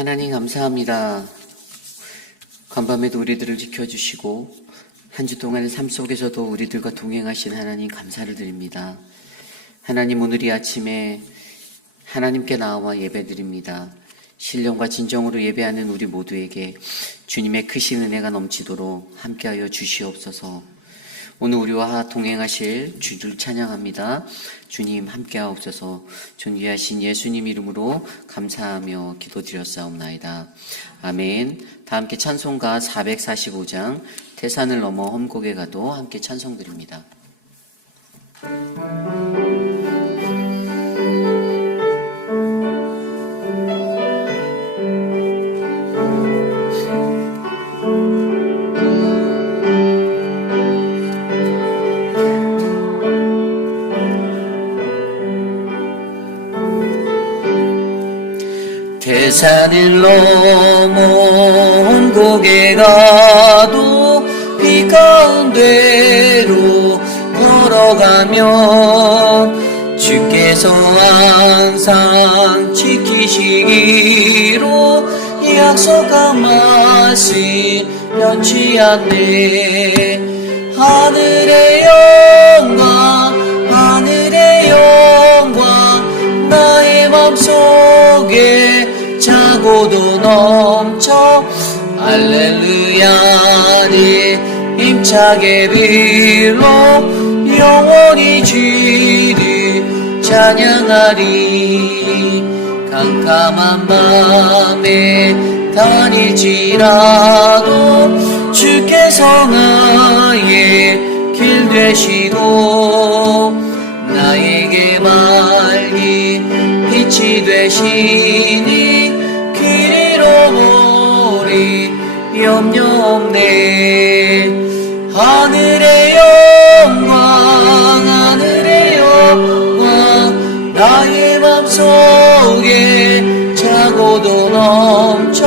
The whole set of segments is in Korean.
하나님 감사합니다. 간밤에도 우리들을 지켜주시고 한 주 동안의 삶 속에서도 우리들과 동행하신 하나님 감사를 드립니다. 하나님, 오늘 이 아침에 하나님께 나와 예배드립니다. 신령과 진정으로 예배하는 우리 모두에게 주님의 크신 은혜가 넘치도록 함께하여 주시옵소서. 오늘 우리와 동행하실 주를 찬양합니다. 주님 함께하옵소서. 존귀하신 예수님 이름으로 감사하며 기도드렸사옵나이다. 아멘. 다 함께 찬송가 445장 태산을 넘어 험곡에 가도 함께 찬송드립니다. 태산을 넘어 험곡에 가도 비 가운데로 걸어가면 주께서 항상 지키시기로 약속한 말씀 변치 않네. 하늘의 영광 나의 맘속에 차고도 넘쳐 할렐루야니 힘차게 빌러 영원히 주를 찬양하리. 캄캄한 밤에 다닐지라도 주께서 나의 길 되시고 나에게 맑은 빛이 되시니 길 잃어버리 염려 없네. 하늘의 영광 나의 맘속에 차고도 넘쳐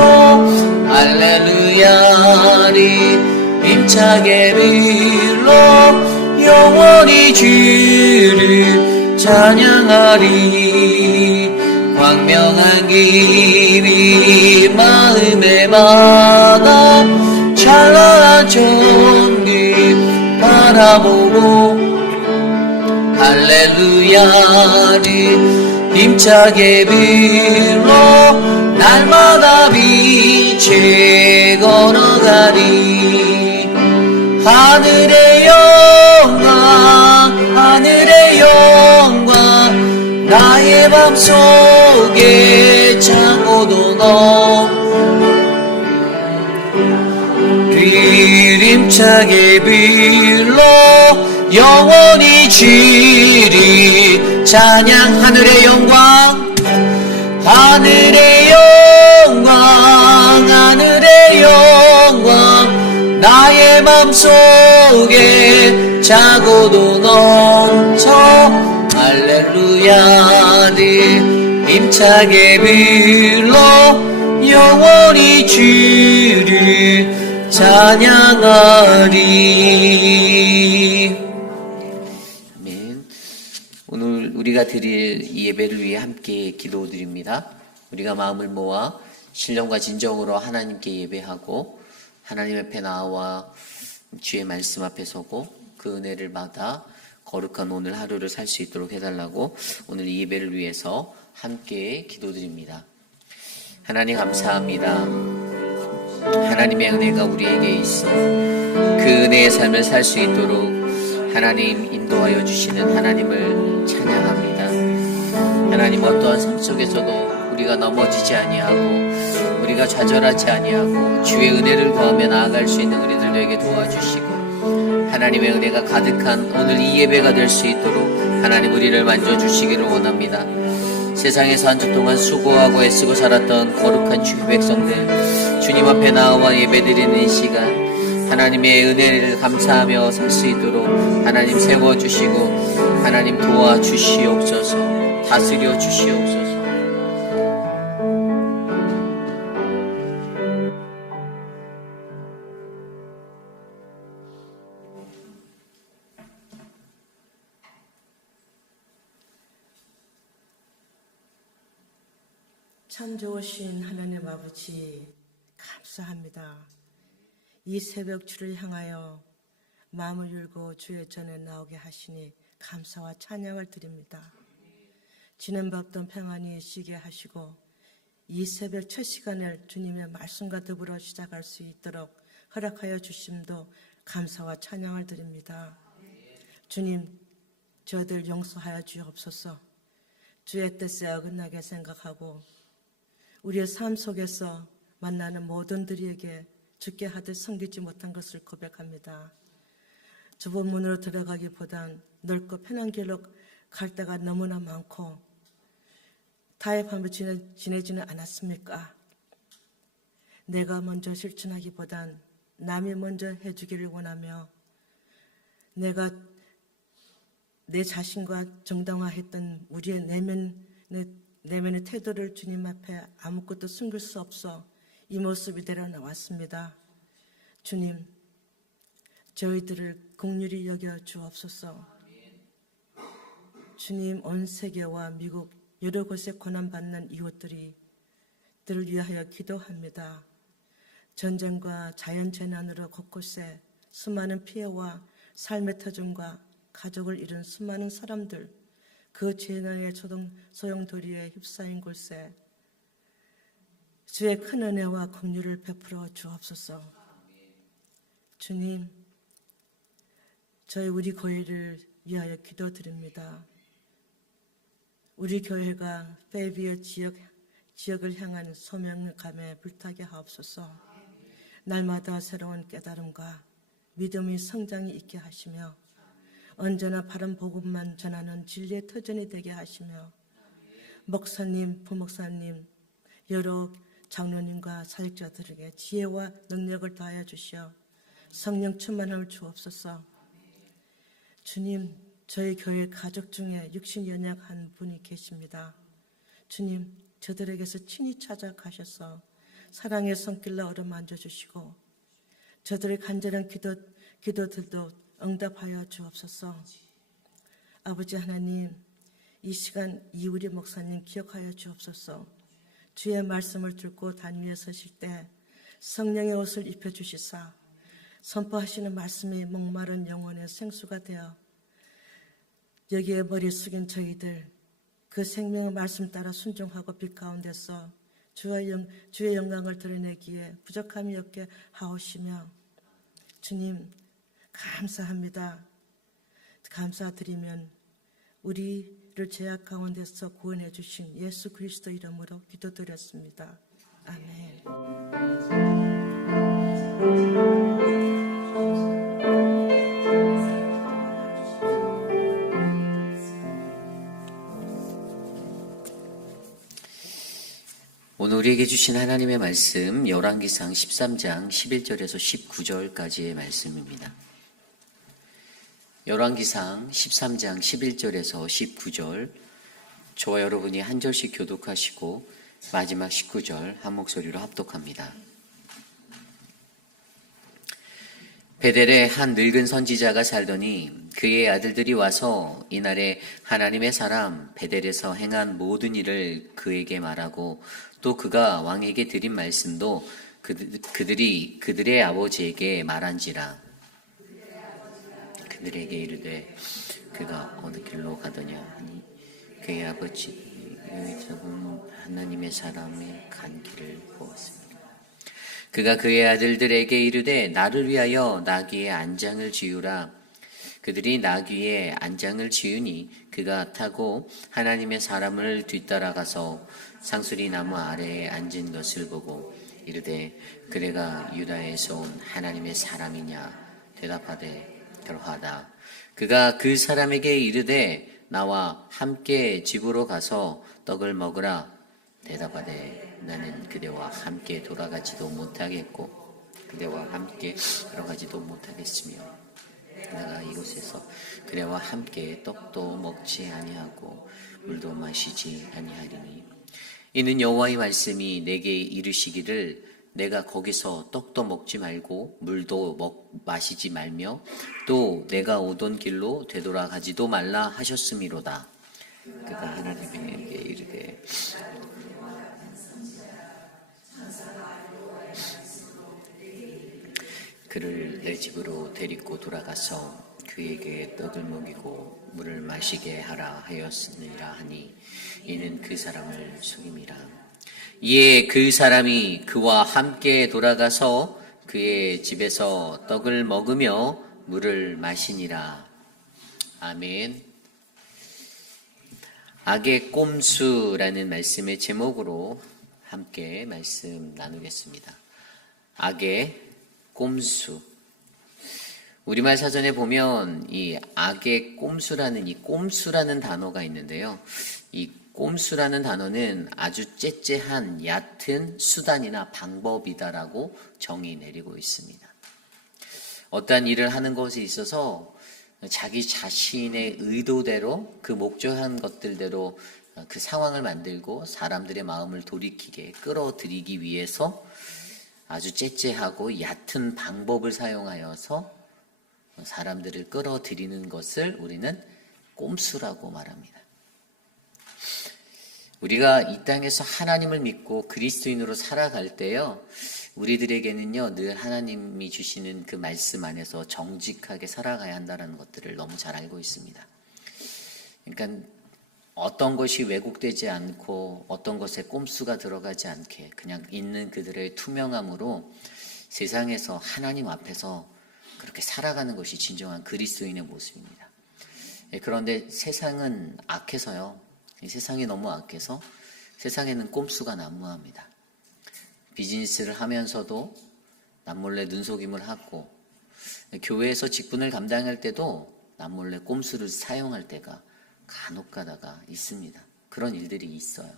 할렐루야니 힘차게 빌러 영원히 주를 찬양하리. 광명한 길이 마음에 많아 찬란한 천국 바라보고 할렐루야를 힘차게 빌러 날마다 빛에 걸어가리. 하늘의 영광 나의 맘속에 차고도 힘차게 빌러 영원히 주리 찬양. 하늘의 영광 나의 맘속에 차고도 넘쳐 할렐루야를 힘차게 빌러 영원히 주를 찬양하리. 아멘. 오늘 우리가 드릴 이 예배를 위해 함께 기도드립니다. 우리가 마음을 모아 신령과 진정으로 하나님께 예배하고 하나님 앞에 나와 주의 말씀 앞에 서고 그 은혜를 받아 거룩한 오늘 하루를 살 수 있도록 해달라고 오늘 이 예배를 위해서 함께 기도드립니다. 하나님 감사합니다. 하나님의 은혜가 우리에게 있어 그 은혜의 삶을 살 수 있도록 하나님 인도하여 주시는 하나님을 찬양합니다. 하나님, 어떠한 삶 속에서도 우리가 넘어지지 아니하고 우리가 좌절하지 아니하고 주의 은혜를 구하며 나아갈 수 있는 우리들 되게 도와주시고 하나님의 은혜가 가득한 오늘 이 예배가 될 수 있도록 하나님 우리를 만져주시기를 원합니다. 세상에서 한 주 동안 수고하고 애쓰고 살았던 거룩한 주의 백성들 주님 앞에 나와 예배드리는 이 시간 하나님의 은혜를 감사하며 살 수 있도록 하나님 세워주시고 하나님 도와주시옵소서. 다스려 주시옵소서. 참 좋으신 하나님 아버지, 감사합니다. 이 새벽 주를 향하여 마음을 열고 주의 전에 나오게 하시니 감사와 찬양을 드립니다. 지는 밤도 평안히 쉬게 하시고 이 새벽 첫 시간을 주님의 말씀과 더불어 시작할 수 있도록 허락하여 주심도 감사와 찬양을 드립니다. 주님, 저들 용서하여 주옵소서. 주의 뜻에 어긋나게 생각하고 우리의 삶 속에서 만나는 모든들에게 주께 하듯 섬기지 못한 것을 고백합니다. 좁은 문으로 들어가기보단 넓고 편한 길로 갈 때가 너무나 많고 타협하며 지내지는 않았습니까? 내가 먼저 실천하기보단 남이 먼저 해주기를 원하며 내가 내 자신과 정당화했던 우리의 내면의 태도를 주님 앞에 아무것도 숨길 수 없어 이 모습 이대로 나왔습니다. 주님, 저희들을 긍휼히 여겨 주옵소서. 주님, 온 세계와 미국 여러 곳에 고난받는 이웃들을 위하여 기도합니다. 전쟁과 자연재난으로 곳곳에 수많은 피해와 삶의 터전과 가족을 잃은 수많은 사람들, 그 재난의 소용돌이에 휩싸인 곳에 주의 큰 은혜와 긍휼을 베풀어 주옵소서. 주님, 우리 교회를 위하여 기도드립니다. 우리 교회가 페이비어 지역을 향한 소명감에 불타게 하옵소서. 날마다 새로운 깨달음과 믿음의 성장이 있게 하시며 언제나 바른 복음만 전하는 진리의 터전이 되게 하시며 목사님, 부목사님, 여러 장로님과 사역자들에게 지혜와 능력을 다하여 주시어 성령 충만함을 주옵소서. 주님, 저희 교회 가족 중에 육신 연약한 분이 계십니다. 주님, 저들에게서 친히 찾아가셔서 사랑의 손길로 어루만져 주시고 저들의 간절한 기도들도 응답하여 주옵소서. 아버지 하나님, 이 시간 이우리 목사님 기억하여 주옵소서. 주의 말씀을 들고 단 위에 서실 때 성령의 옷을 입혀주시사 선포하시는 말씀이 목마른 영혼의 생수가 되어 여기에 머리 숙인 저희들 그 생명의 말씀 따라 순종하고 빛 가운데서 주의 영광을 드러내기에 부족함이 없게 하옵시며 주님, 감사합니다. 감사드리면 우리를 죄악 가운데서 구원해 주신 예수 그리스도 이름으로 기도드렸습니다. 아멘. 오늘 우리에게 주신 하나님의 말씀 열왕기상 13장 11절에서 19절까지의 말씀입니다. 열왕기상 13장 11절에서 19절, 저와 여러분이 한 절씩 교독하시고 마지막 19절 한 목소리로 합독합니다. 베델에 한 늙은 선지자가 살더니 그의 아들들이 와서 이날에 하나님의 사람 베델에서 행한 모든 일을 그에게 말하고 또 그가 왕에게 드린 말씀도 그들이 그들의 아버지에게 말한지라. 그들에게 이르되 그가 어느 길로 가더냐 하니 그의 아버지 여기저분 하나님의 사람의 간 길을 보았습니다. 그가 그의 아들들에게 이르되 나를 위하여 나귀의 안장을 지으라. 그들이 나귀의 안장을 지으니 그가 타고 하나님의 사람을 뒤따라가서 상수리 나무 아래에 앉은 것을 보고 이르되 그대가 유다에서 온 하나님의 사람이냐 대답하되 그러하다. 그가 그 사람에게 이르되 나와 함께 집으로 가서 떡을 먹으라. 대답하되 나는 그대와 함께 돌아가지도 못하겠고 그대와 함께 걸어가지도 못하겠으며 내가 이곳에서 그대와 함께 떡도 먹지 아니하고 물도 마시지 아니하리니 이는 여호와의 말씀이 내게 이르시기를 내가 거기서 떡도 먹지 말고 물도 마시지 말며 또 내가 오던 길로 되돌아가지도 말라 하셨음이로다. 그가 하나님에게 이르되 그를 내 집으로 데리고 돌아가서 그에게 떡을 먹이고 물을 마시게 하라 하였느니라 하니 이는 그 사람을 속임이라. 이에 그 사람이 그와 함께 돌아가서 그의 집에서 떡을 먹으며 물을 마시니라. 아멘. 악의 꼼수라는 말씀의 제목으로 함께 말씀 나누겠습니다. 악의 꼼수. 우리말 사전에 보면 이 악의 꼼수라는 이 꼼수라는 단어가 있는데요. 이 꼼수라는 단어는 아주 째째한 얕은 수단이나 방법이다라고 정의 내리고 있습니다. 어떠한 일을 하는 것에 있어서 자기 자신의 의도대로 그 목적한 것들대로 그 상황을 만들고 사람들의 마음을 돌이키게 끌어들이기 위해서 아주 째째하고 얕은 방법을 사용하여서 사람들을 끌어들이는 것을 우리는 꼼수라고 말합니다. 우리가 이 땅에서 하나님을 믿고 그리스도인으로 살아갈 때요, 우리들에게는요, 늘 하나님이 주시는 그 말씀 안에서 정직하게 살아가야 한다는 것들을 너무 잘 알고 있습니다. 그러니까 어떤 것이 왜곡되지 않고 어떤 것에 꼼수가 들어가지 않게 그냥 있는 그들의 투명함으로 세상에서 하나님 앞에서 그렇게 살아가는 것이 진정한 그리스도인의 모습입니다. 그런데 세상은 악해서요. 세상이 너무 악해서 세상에는 꼼수가 난무합니다. 비즈니스를 하면서도 남몰래 눈속임을 하고 교회에서 직분을 감당할 때도 남몰래 꼼수를 사용할 때가 간혹 가다가 있습니다. 그런 일들이 있어요.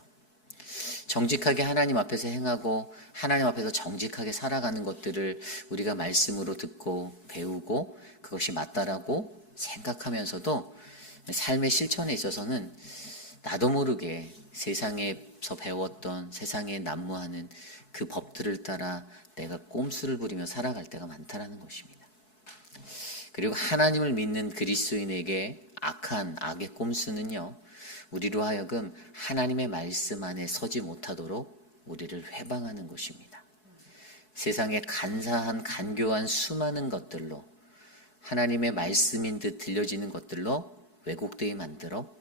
정직하게 하나님 앞에서 행하고 하나님 앞에서 정직하게 살아가는 것들을 우리가 말씀으로 듣고 배우고 그것이 맞다라고 생각하면서도 삶의 실천에 있어서는 나도 모르게 세상에서 배웠던 세상에 난무하는 그 법들을 따라 내가 꼼수를 부리며 살아갈 때가 많다라는 것입니다. 그리고 하나님을 믿는 그리스도인에게 악한 악의 꼼수는요, 우리로 하여금 하나님의 말씀 안에 서지 못하도록 우리를 회방하는 것입니다. 세상에 간사한 간교한 수많은 것들로 하나님의 말씀인 듯 들려지는 것들로 왜곡되게 만들어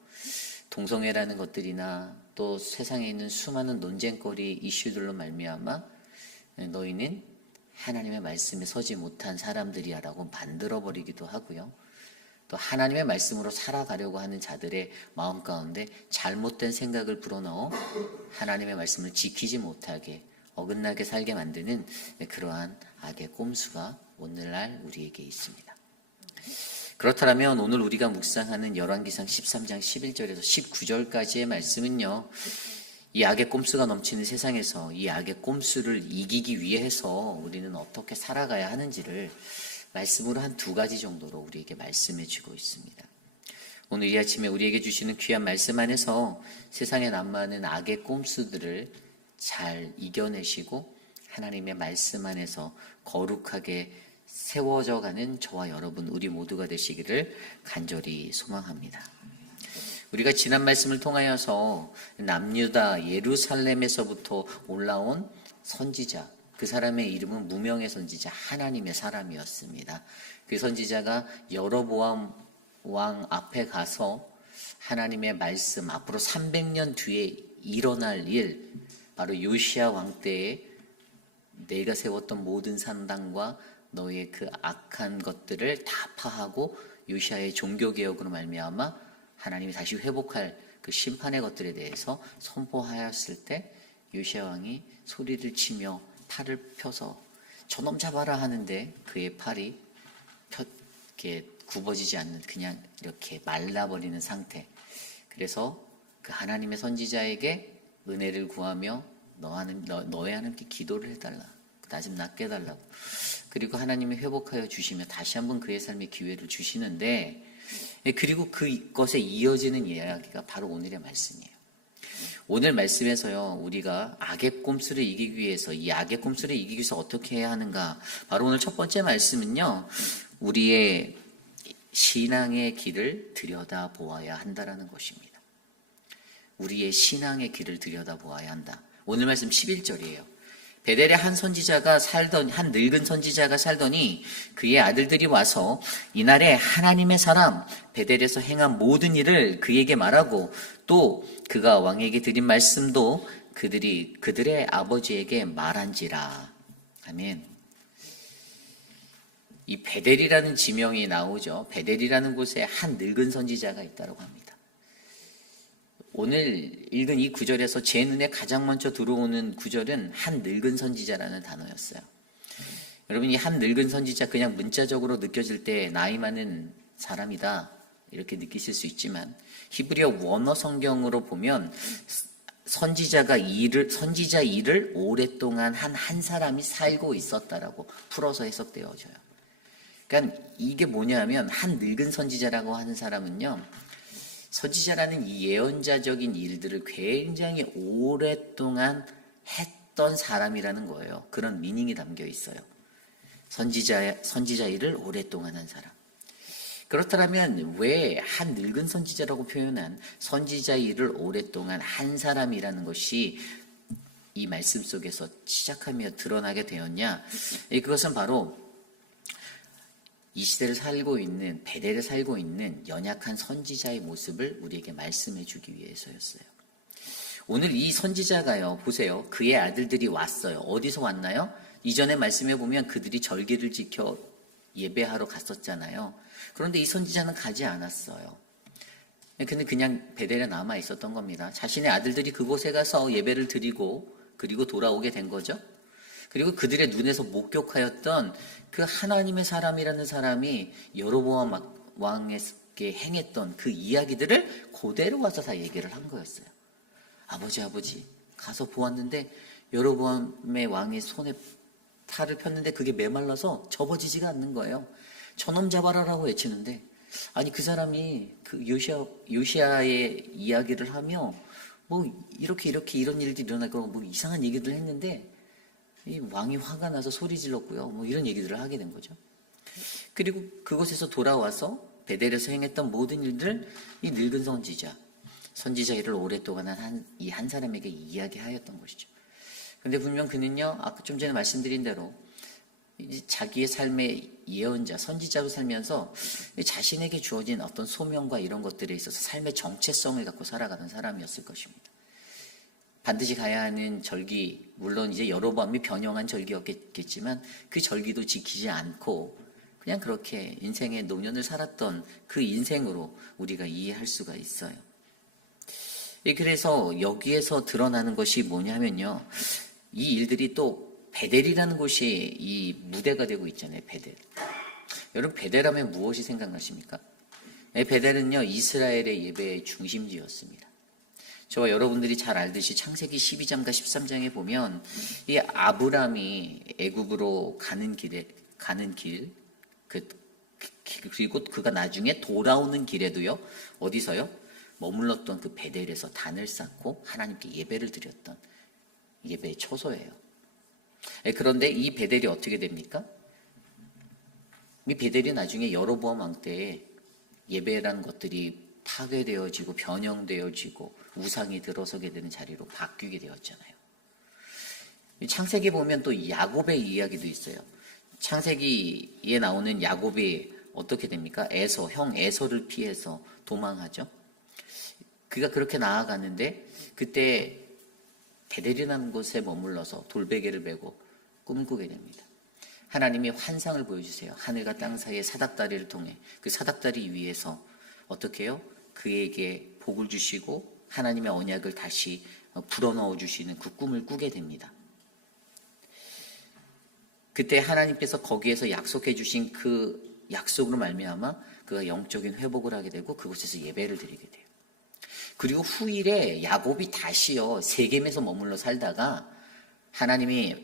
동성애라는 것들이나 또 세상에 있는 수많은 논쟁거리 이슈들로 말미암아 너희는 하나님의 말씀에 서지 못한 사람들이야라고 만들어버리기도 하고요. 또 하나님의 말씀으로 살아가려고 하는 자들의 마음 가운데 잘못된 생각을 불어넣어 하나님의 말씀을 지키지 못하게 어긋나게 살게 만드는 그러한 악의 꼼수가 오늘날 우리에게 있습니다. 그렇다면 오늘 우리가 묵상하는 열왕기상 13장 11절에서 19절까지의 말씀은요, 이 악의 꼼수가 넘치는 세상에서 이 악의 꼼수를 이기기 위해서 우리는 어떻게 살아가야 하는지를 말씀으로 한 2가지 정도로 우리에게 말씀해 주고 있습니다. 오늘 이 아침에 우리에게 주시는 귀한 말씀 안에서 세상에 난무하는 악의 꼼수들을 잘 이겨내시고 하나님의 말씀 안에서 거룩하게 세워져 가는 저와 여러분 우리 모두가 되시기를 간절히 소망합니다. 우리가 지난 말씀을 통하여서 남유다 예루살렘에서부터 올라온 선지자, 그 사람의 이름은 무명의 선지자 하나님의 사람이었습니다. 그 선지자가 여로보암 왕 앞에 가서 하나님의 말씀, 앞으로 300년 뒤에 일어날 일, 바로 요시야 왕 때에 내가 세웠던 모든 산당과 너의 그 악한 것들을 다 파하고 요시야의 종교개혁으로 말미암아 하나님이 다시 회복할 그 심판의 것들에 대해서 선포하였을 때 요시야 왕이 소리를 치며 팔을 펴서 저놈 잡아라 하는데 그의 팔이 이렇게 굽어지지 않는 그냥 이렇게 말라버리는 상태. 그래서 그 하나님의 선지자에게 은혜를 구하며 너의 하나님께 기도를 해달라. 나 좀 낫게 해달라고. 그리고 하나님이 회복하여 주시며 다시 한번 그의 삶의 기회를 주시는데, 그리고 그것에 이어지는 이야기가 바로 오늘의 말씀이에요. 오늘 말씀에서요, 우리가 악의 꼼수를 이기기 위해서, 이 악의 꼼수를 이기기 위해서 어떻게 해야 하는가? 바로 오늘 첫 번째 말씀은요, 우리의 신앙의 길을 들여다보아야 한다라는 것입니다. 우리의 신앙의 길을 들여다보아야 한다. 오늘 말씀 11절이에요. 베델에 한 늙은 선지자가 살더니 그의 아들들이 와서 이날에 하나님의 사람 베델에서 행한 모든 일을 그에게 말하고 또 그가 왕에게 드린 말씀도 그들의 아버지에게 말한지라. 아멘. 이 베델이라는 지명이 나오죠. 베델이라는 곳에 한 늙은 선지자가 있다고 합니다. 오늘 읽은 이 구절에서 제 눈에 가장 먼저 들어오는 구절은 한 늙은 선지자라는 단어였어요. 여러분, 이 한 늙은 선지자 그냥 문자적으로 느껴질 때 나이 많은 사람이다 이렇게 느끼실 수 있지만 히브리어 원어 성경으로 보면 선지자 일을 오랫동안 한 사람이 살고 있었다라고 풀어서 해석되어져요. 그러니까 이게 뭐냐면 한 늙은 선지자라고 하는 사람은요, 선지자라는 이 예언자적인 일들을 굉장히 오랫동안 했던 사람이라는 거예요. 그런 미닝이 담겨 있어요. 선지자 일을 오랫동안 한 사람. 그렇다면 왜 한 늙은 선지자라고 표현한 선지자 일을 오랫동안 한 사람이라는 것이 이 말씀 속에서 시작하며 드러나게 되었냐? 그것은 바로 이 시대를 살고 있는, 베델에 살고 있는 연약한 선지자의 모습을 우리에게 말씀해 주기 위해서였어요. 오늘 이 선지자가요, 보세요. 그의 아들들이 왔어요. 어디서 왔나요? 이전에 말씀해 보면 그들이 절기를 지켜 예배하러 갔었잖아요. 그런데 이 선지자는 가지 않았어요. 근데 그냥 베델에 남아 있었던 겁니다. 자신의 아들들이 그곳에 가서 예배를 드리고 그리고 돌아오게 된 거죠. 그리고 그들의 눈에서 목격하였던 그 하나님의 사람이라는 사람이 여로보암 왕에게 행했던 그 이야기들을 그대로 와서 다 얘기를 한 거였어요. 아버지 가서 보았는데 여로보암의 왕의 손에 탈을 폈는데 그게 메말라서 접어지지가 않는 거예요. 저놈 잡아라라고 외치는데, 아니 그 사람이 그 요시아의 이야기를 하며 뭐 이렇게 이런 일들이 일어나고 뭐 이상한 얘기들 했는데 이 왕이 화가 나서 소리 질렀고요. 뭐 이런 얘기들을 하게 된 거죠. 그리고 그곳에서 돌아와서 베델에서 행했던 모든 일들 이 늙은 선지자 일을 오랫동안 한 사람에게 이야기하였던 것이죠. 그런데 분명 그는요, 아까 좀 전에 말씀드린 대로 자기의 삶의 예언자, 선지자로 살면서 자신에게 주어진 어떤 소명과 이런 것들에 있어서 삶의 정체성을 갖고 살아가는 사람이었을 것입니다. 반드시 가야 하는 절기, 물론 이제 여로보암이 변형한 절기였겠지만 그 절기도 지키지 않고 그냥 그렇게 인생의 노년을 살았던 그 인생으로 우리가 이해할 수가 있어요. 그래서 여기에서 드러나는 것이 뭐냐면요, 이 일들이 또 베델이라는 곳이 이 무대가 되고 있잖아요. 베델. 여러분, 베델하면 무엇이 생각나십니까? 베델은요, 이스라엘의 예배의 중심지였습니다. 저와 여러분들이 잘 알듯이 창세기 12장과 13장에 보면 이 아브람이 애굽으로 가는 길, 그리고 그가 나중에 돌아오는 길에도요, 어디서요? 머물렀던 그 베델에서 단을 쌓고 하나님께 예배를 드렸던 예배의 초소예요. 그런데 이 베델이 어떻게 됩니까? 이 베델이 나중에 여로보암 왕 때에 예배라는 것들이 파괴되어지고 변형되어지고 우상이 들어서게 되는 자리로 바뀌게 되었잖아요. 창세기 보면 또 야곱의 이야기도 있어요. 창세기에 나오는 야곱이 어떻게 됩니까? 형 에서를 피해서 도망하죠. 그가 그렇게 나아가는데 그때 베델이라는 곳에 머물러서 돌베개를 메고 꿈을 꾸게 됩니다. 하나님이 환상을 보여주세요. 하늘과 땅 사이의 사닥다리를 통해 그 사닥다리 위에서 어떻게 해요? 그에게 복을 주시고 하나님의 언약을 다시 불어넣어 주시는 그 꿈을 꾸게 됩니다. 그때 하나님께서 거기에서 약속해 주신 그 약속으로 말미암아 그가 영적인 회복을 하게 되고 그곳에서 예배를 드리게 돼요. 그리고 후일에 야곱이 다시요 세겜에서 머물러 살다가 하나님이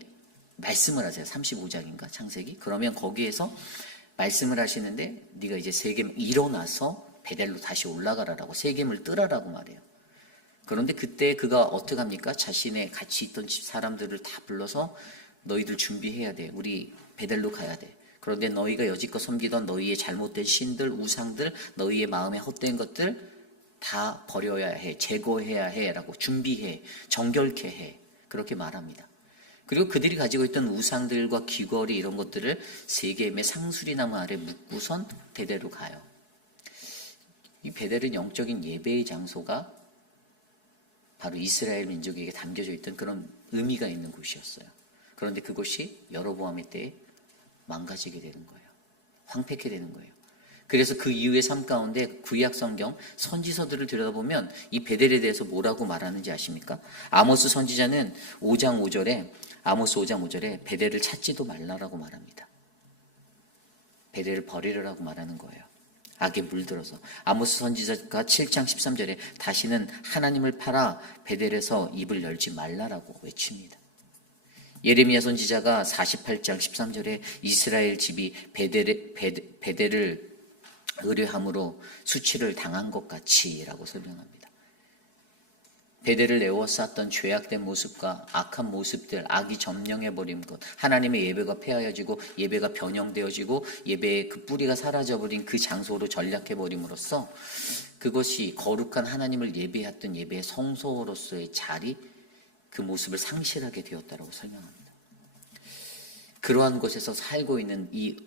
말씀을 하세요. 35장인가 창세기. 그러면 거기에서 말씀을 하시는데 네가 이제 세겜 일어나서 베델로 다시 올라가라라고 세겜을 뜨라라고 말해요. 그런데 그때 그가 어떻게 합니까? 자신의 같이 있던 집 사람들을 다 불러서 너희들 준비해야 돼. 우리 베델로 가야 돼. 그런데 너희가 여지껏 섬기던 너희의 잘못된 신들, 우상들, 너희의 마음에 헛된 것들 다 버려야 해. 제거해야 해. 라고 준비해. 정결케 해. 그렇게 말합니다. 그리고 그들이 가지고 있던 우상들과 귀걸이 이런 것들을 세겜의 상수리나무 아래 묶고선 베델로 가요. 이 베델은 영적인 예배의 장소가 바로 이스라엘 민족에게 담겨져 있던 그런 의미가 있는 곳이었어요. 그런데 그곳이 여로보암의 때에 망가지게 되는 거예요. 황폐케 되는 거예요. 그래서 그 이후의 삶 가운데 구약 성경 선지서들을 들여다보면 이 베델에 대해서 뭐라고 말하는지 아십니까? 아모스 선지자는 5장 5절에 아모스 5장 5절에 베델을 찾지도 말라라고 말합니다. 베델을 버리라고 말하는 거예요. 악에 물들어서. 아모스 선지자가 7장 13절에 다시는 하나님을 팔아 베델에서 입을 열지 말라라고 외칩니다. 예레미야 선지자가 48장 13절에 이스라엘 집이 베델을 의뢰함으로 수치를 당한 것 같이라고 설명합니다. 베델을 에워쌌던 죄악된 모습과 악한 모습들, 악이 점령해버린 것, 하나님의 예배가 폐하여지고 예배가 변형되어지고 예배의 그 뿌리가 사라져버린 그 장소로 전락해버림으로써 그것이 거룩한 하나님을 예배했던 예배의 성소로서의 자리, 그 모습을 상실하게 되었다고 설명합니다. 그러한 곳에서 살고 있는 이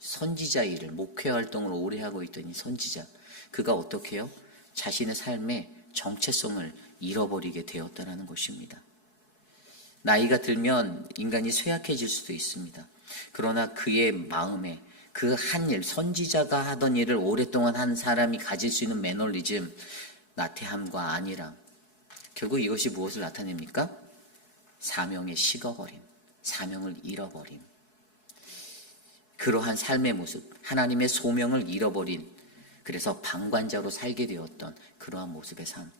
선지자 일을 목회 활동을 오래 하고 있던 이 선지자, 그가 어떻게 해요? 자신의 삶의 정체성을 잃어버리게 되었다는 것입니다. 나이가 들면 인간이 쇠약해질 수도 있습니다. 그러나 그의 마음에 그 한 일, 선지자가 하던 일을 오랫동안 한 사람이 가질 수 있는 매너리즘, 나태함과 안일함, 결국 이것이 무엇을 나타냅니까? 사명의 식어버림, 사명을 잃어버림. 그러한 삶의 모습, 하나님의 소명을 잃어버린, 그래서 방관자로 살게 되었던 그러한 모습의 삶.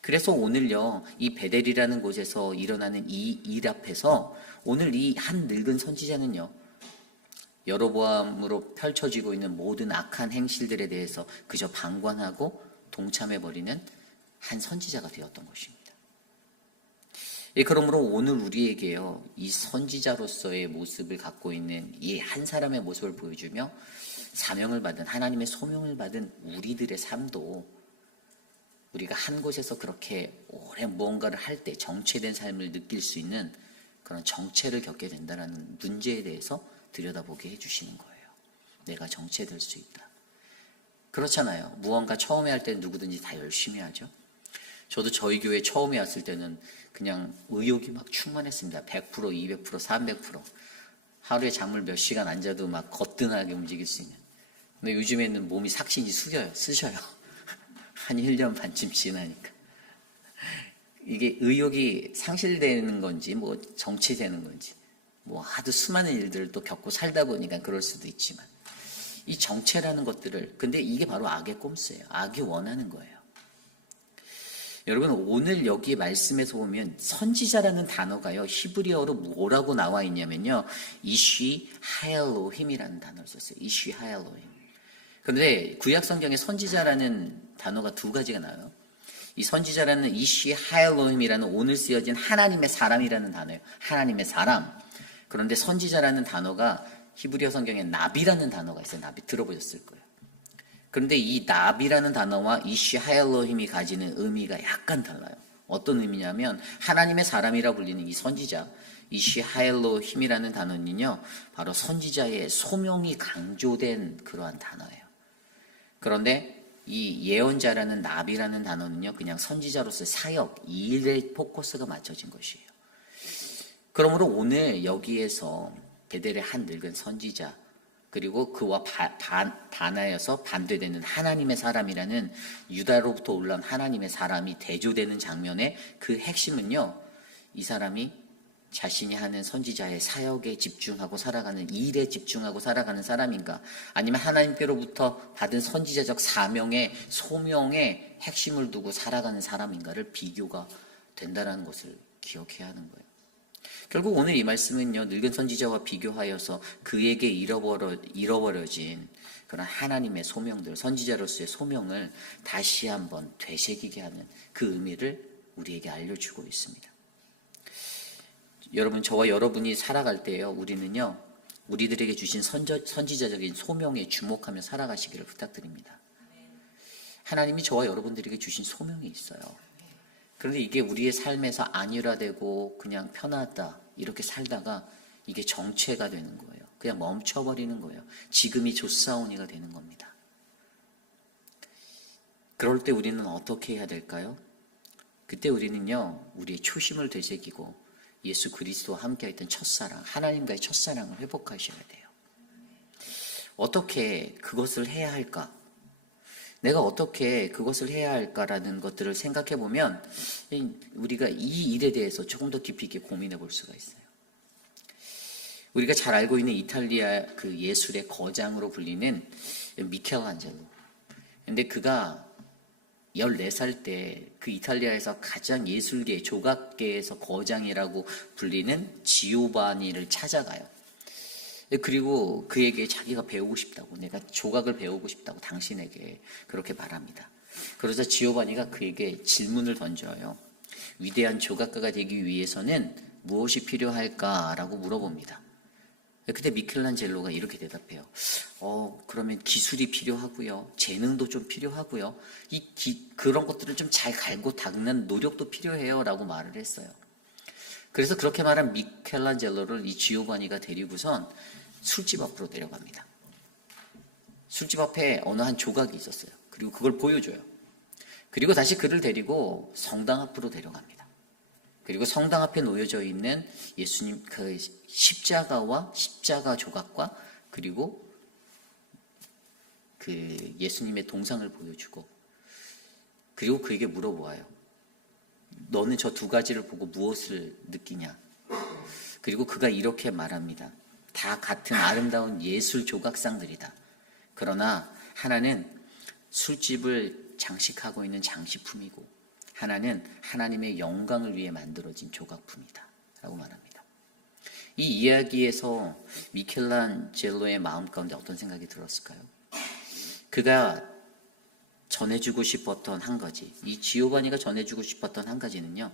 그래서 오늘요, 이 베델이라는 곳에서 일어나는 이 일 앞에서 오늘 이 한 늙은 선지자는요, 여로보암으로 펼쳐지고 있는 모든 악한 행실들에 대해서 그저 방관하고 동참해버리는 한 선지자가 되었던 것입니다. 그러므로 오늘 우리에게요, 이 선지자로서의 모습을 갖고 있는 이 한 사람의 모습을 보여주며 사명을 받은, 하나님의 소명을 받은 우리들의 삶도 우리가 한 곳에서 그렇게 오래 무언가를 할 때 정체된 삶을 느낄 수 있는 그런 정체를 겪게 된다는 문제에 대해서 들여다보게 해주시는 거예요. 내가 정체될 수 있다. 그렇잖아요. 무언가 처음에 할 때는 누구든지 다 열심히 하죠. 저도 저희 교회 처음에 왔을 때는 그냥 의욕이 막 충만했습니다. 100%, 200%, 300%. 하루에 작물 몇 시간 앉아도 막 거뜬하게 움직일 수 있는. 근데 요즘에는 몸이 삭신이 쓰셔요. 한 1년 반쯤 지나니까. 이게 의욕이 상실되는 건지, 뭐 정체되는 건지, 뭐 하도 수많은 일들을 또 겪고 살다 보니까 그럴 수도 있지만, 이 정체라는 것들을, 근데 이게 바로 악의 꼼수예요. 악이 원하는 거예요. 여러분, 오늘 여기 말씀에서 보면 선지자라는 단어가요, 히브리어로 뭐라고 나와 있냐면요, 이쉬 하엘로힘이라는 단어를 썼어요. 이쉬 하엘로힘. 그런데 구약 성경에 선지자라는 단어가 두 가지가 나와요. 이 선지자라는 이쉬 하엘로힘이라는 오늘 쓰여진 하나님의 사람이라는 단어예요. 하나님의 사람. 그런데 선지자라는 단어가 히브리어 성경에 나비라는 단어가 있어요. 나비 들어보셨을 거예요. 그런데 이 나비라는 단어와 이쉬 하엘로힘이 가지는 의미가 약간 달라요. 어떤 의미냐면 하나님의 사람이라 불리는 이 선지자, 이쉬 하엘로힘이라는 단어는요, 바로 선지자의 소명이 강조된 그러한 단어예요. 그런데 이 예언자라는 나비라는 단어는요, 그냥 선지자로서의 사역, 이 일에 포커스가 맞춰진 것이에요. 그러므로 오늘 여기에서 베델의 한 늙은 선지자, 그리고 그와 반하여서 반대되는 하나님의 사람이라는 유다로부터 올라온 하나님의 사람이 대조되는 장면의 그 핵심은요, 이 사람이 자신이 하는 선지자의 사역에 집중하고 살아가는, 일에 집중하고 살아가는 사람인가, 아니면 하나님께로부터 받은 선지자적 사명의 소명의 핵심을 두고 살아가는 사람인가를 비교가 된다는 것을 기억해야 하는 거예요. 결국 오늘 이 말씀은요, 늙은 선지자와 비교하여서 그에게 잃어버려진 그런 하나님의 소명들, 선지자로서의 소명을 다시 한번 되새기게 하는 그 의미를 우리에게 알려주고 있습니다. 여러분, 저와 여러분이 살아갈 때요, 우리는요, 우리들에게 주신 선지자적인 소명에 주목하며 살아가시기를 부탁드립니다. 하나님이 저와 여러분들에게 주신 소명이 있어요. 그런데 이게 우리의 삶에서 안일화되고 그냥 편하다, 이렇게 살다가 이게 정체가 되는 거예요. 그냥 멈춰버리는 거예요. 지금이 좋사오니가 되는 겁니다. 그럴 때 우리는 어떻게 해야 될까요? 그때 우리는요, 우리의 초심을 되새기고 예수 그리스도와 함께 했던 첫사랑, 하나님과의 첫사랑을 회복하셔야 돼요. 어떻게 그것을 해야 할까? 내가 어떻게 그것을 해야 할까라는 것들을 생각해 보면 우리가 이 일에 대해서 조금 더 깊이 있게 고민해 볼 수가 있어요. 우리가 잘 알고 있는 이탈리아 그 예술의 거장으로 불리는 미켈란젤로. 근데 그가 14살 때 그 이탈리아에서 가장 예술계, 조각계에서 거장이라고 불리는 지오바니를 찾아가요. 그리고 그에게 자기가 배우고 싶다고, 내가 조각을 배우고 싶다고 당신에게 그렇게 말합니다. 그러자 지오바니가 그에게 질문을 던져요. 위대한 조각가가 되기 위해서는 무엇이 필요할까라고 물어봅니다. 그때 미켈란젤로가 이렇게 대답해요. 그러면 기술이 필요하고요. 재능도 좀 필요하고요. 그런 것들을 좀 잘 갈고 닦는 노력도 필요해요. 라고 말을 했어요. 그래서 그렇게 말한 미켈란젤로를 이 지오바니가 데리고선 술집 앞으로 내려갑니다. 술집 앞에 어느 한 조각이 있었어요. 그리고 그걸 보여줘요. 그리고 다시 그를 데리고 성당 앞으로 데려갑니다. 그리고 성당 앞에 놓여져 있는 예수님 그 십자가와 십자가 조각과 그리고 그 예수님의 동상을 보여주고 그리고 그에게 물어보아요. 너는 저 두 가지를 보고 무엇을 느끼냐? 그리고 그가 이렇게 말합니다. 다 같은 아름다운 예술 조각상들이다. 그러나 하나는 술집을 장식하고 있는 장식품이고 하나는 하나님의 영광을 위해 만들어진 조각품이다. 라고 말합니다. 이 이야기에서 미켈란젤로의 마음 가운데 어떤 생각이 들었을까요? 그가 전해주고 싶었던 한 가지, 이 지오바니가 전해주고 싶었던 한 가지는요,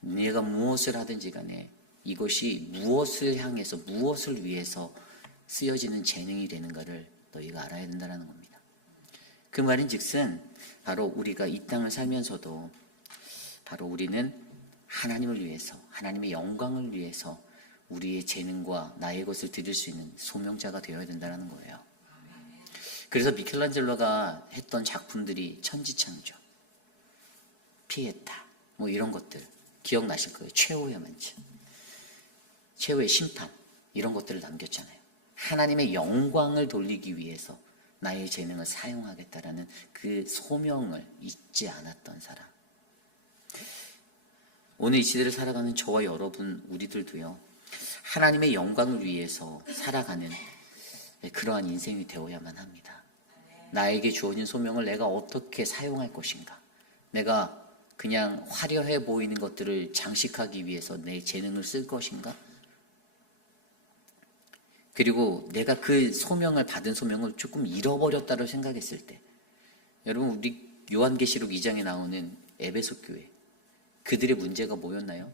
내가 무엇을 하든지 간에 이것이 무엇을 향해서, 무엇을 위해서 쓰여지는 재능이 되는가를 너희가 알아야 된다는 겁니다. 그 말인 즉슨 바로 우리가 이 땅을 살면서도 바로 우리는 하나님을 위해서, 하나님의 영광을 위해서 우리의 재능과 나의 것을 드릴 수 있는 소명자가 되어야 된다는 거예요. 그래서 미켈란젤로가 했던 작품들이 천지창조, 피에타, 뭐 이런 것들 기억나실 거예요. 최후의 만찬, 최후의 심판 이런 것들을 남겼잖아요. 하나님의 영광을 돌리기 위해서 나의 재능을 사용하겠다라는 그 소명을 잊지 않았던 사람. 오늘 이 시대를 살아가는 저와 여러분 우리들도요. 하나님의 영광을 위해서 살아가는 그러한 인생이 되어야만 합니다. 나에게 주어진 소명을 내가 어떻게 사용할 것인가? 내가 그냥 화려해 보이는 것들을 장식하기 위해서 내 재능을 쓸 것인가? 그리고 내가 그 소명을 받은 소명을 조금 잃어버렸다고 생각했을 때 여러분 우리 요한계시록 2장에 나오는 에베소 교회 그들의 문제가 뭐였나요?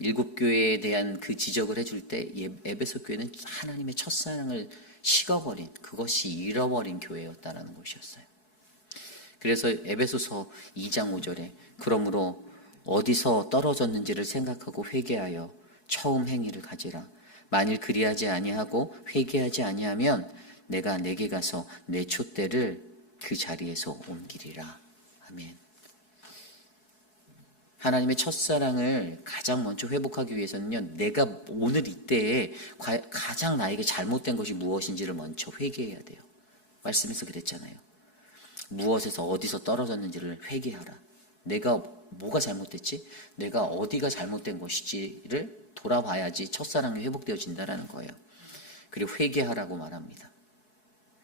7교회에 대한 그 지적을 해줄 때 에베소 교회는 하나님의 첫사랑을 식어버린 그것이 잃어버린 교회였다라는 것이었어요. 그래서 에베소서 2장 5절에 그러므로 어디서 떨어졌는지를 생각하고 회개하여 처음 행위를 가지라. 만일 그리하지 아니하고 회개하지 아니하면 내가 내게 가서 내 촛대를 그 자리에서 옮기리라. 아멘. 하나님의 첫사랑을 가장 먼저 회복하기 위해서는요, 내가 오늘 이때에 가장 나에게 잘못된 것이 무엇인지를 먼저 회개해야 돼요. 말씀에서 그랬잖아요. 무엇에서 어디서 떨어졌는지를 회개하라. 내가 뭐가 잘못됐지? 내가 어디가 잘못된 것이지를 돌아봐야지 첫사랑이 회복되어진다는 거예요. 그리고 회개하라고 말합니다.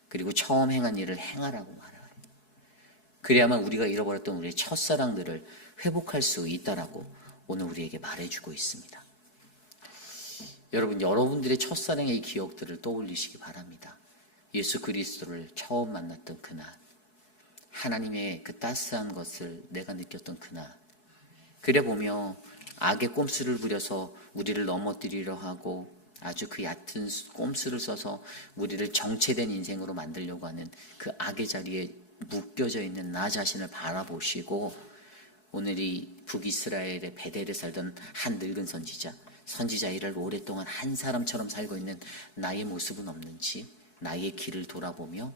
그리고 처음 행한 일을 행하라고 말해요. 그래야만 우리가 잃어버렸던 우리의 첫사랑들을 회복할 수 있다라고 오늘 우리에게 말해주고 있습니다. 여러분, 여러분들의 첫사랑의 기억들을 떠올리시기 바랍니다. 예수 그리스도를 처음 만났던 그날, 하나님의 그 따스한 것을 내가 느꼈던 그날, 그래 보며 악의 꼼수를 부려서 우리를 넘어뜨리려 하고 아주 그 얕은 꼼수를 써서 우리를 정체된 인생으로 만들려고 하는 그 악의 자리에 묶여져 있는 나 자신을 바라보시고 오늘 이 북이스라엘의 베델에 살던 한 늙은 선지자 선지자 일을 오랫동안 한 사람처럼 살고 있는 나의 모습은 없는지 나의 길을 돌아보며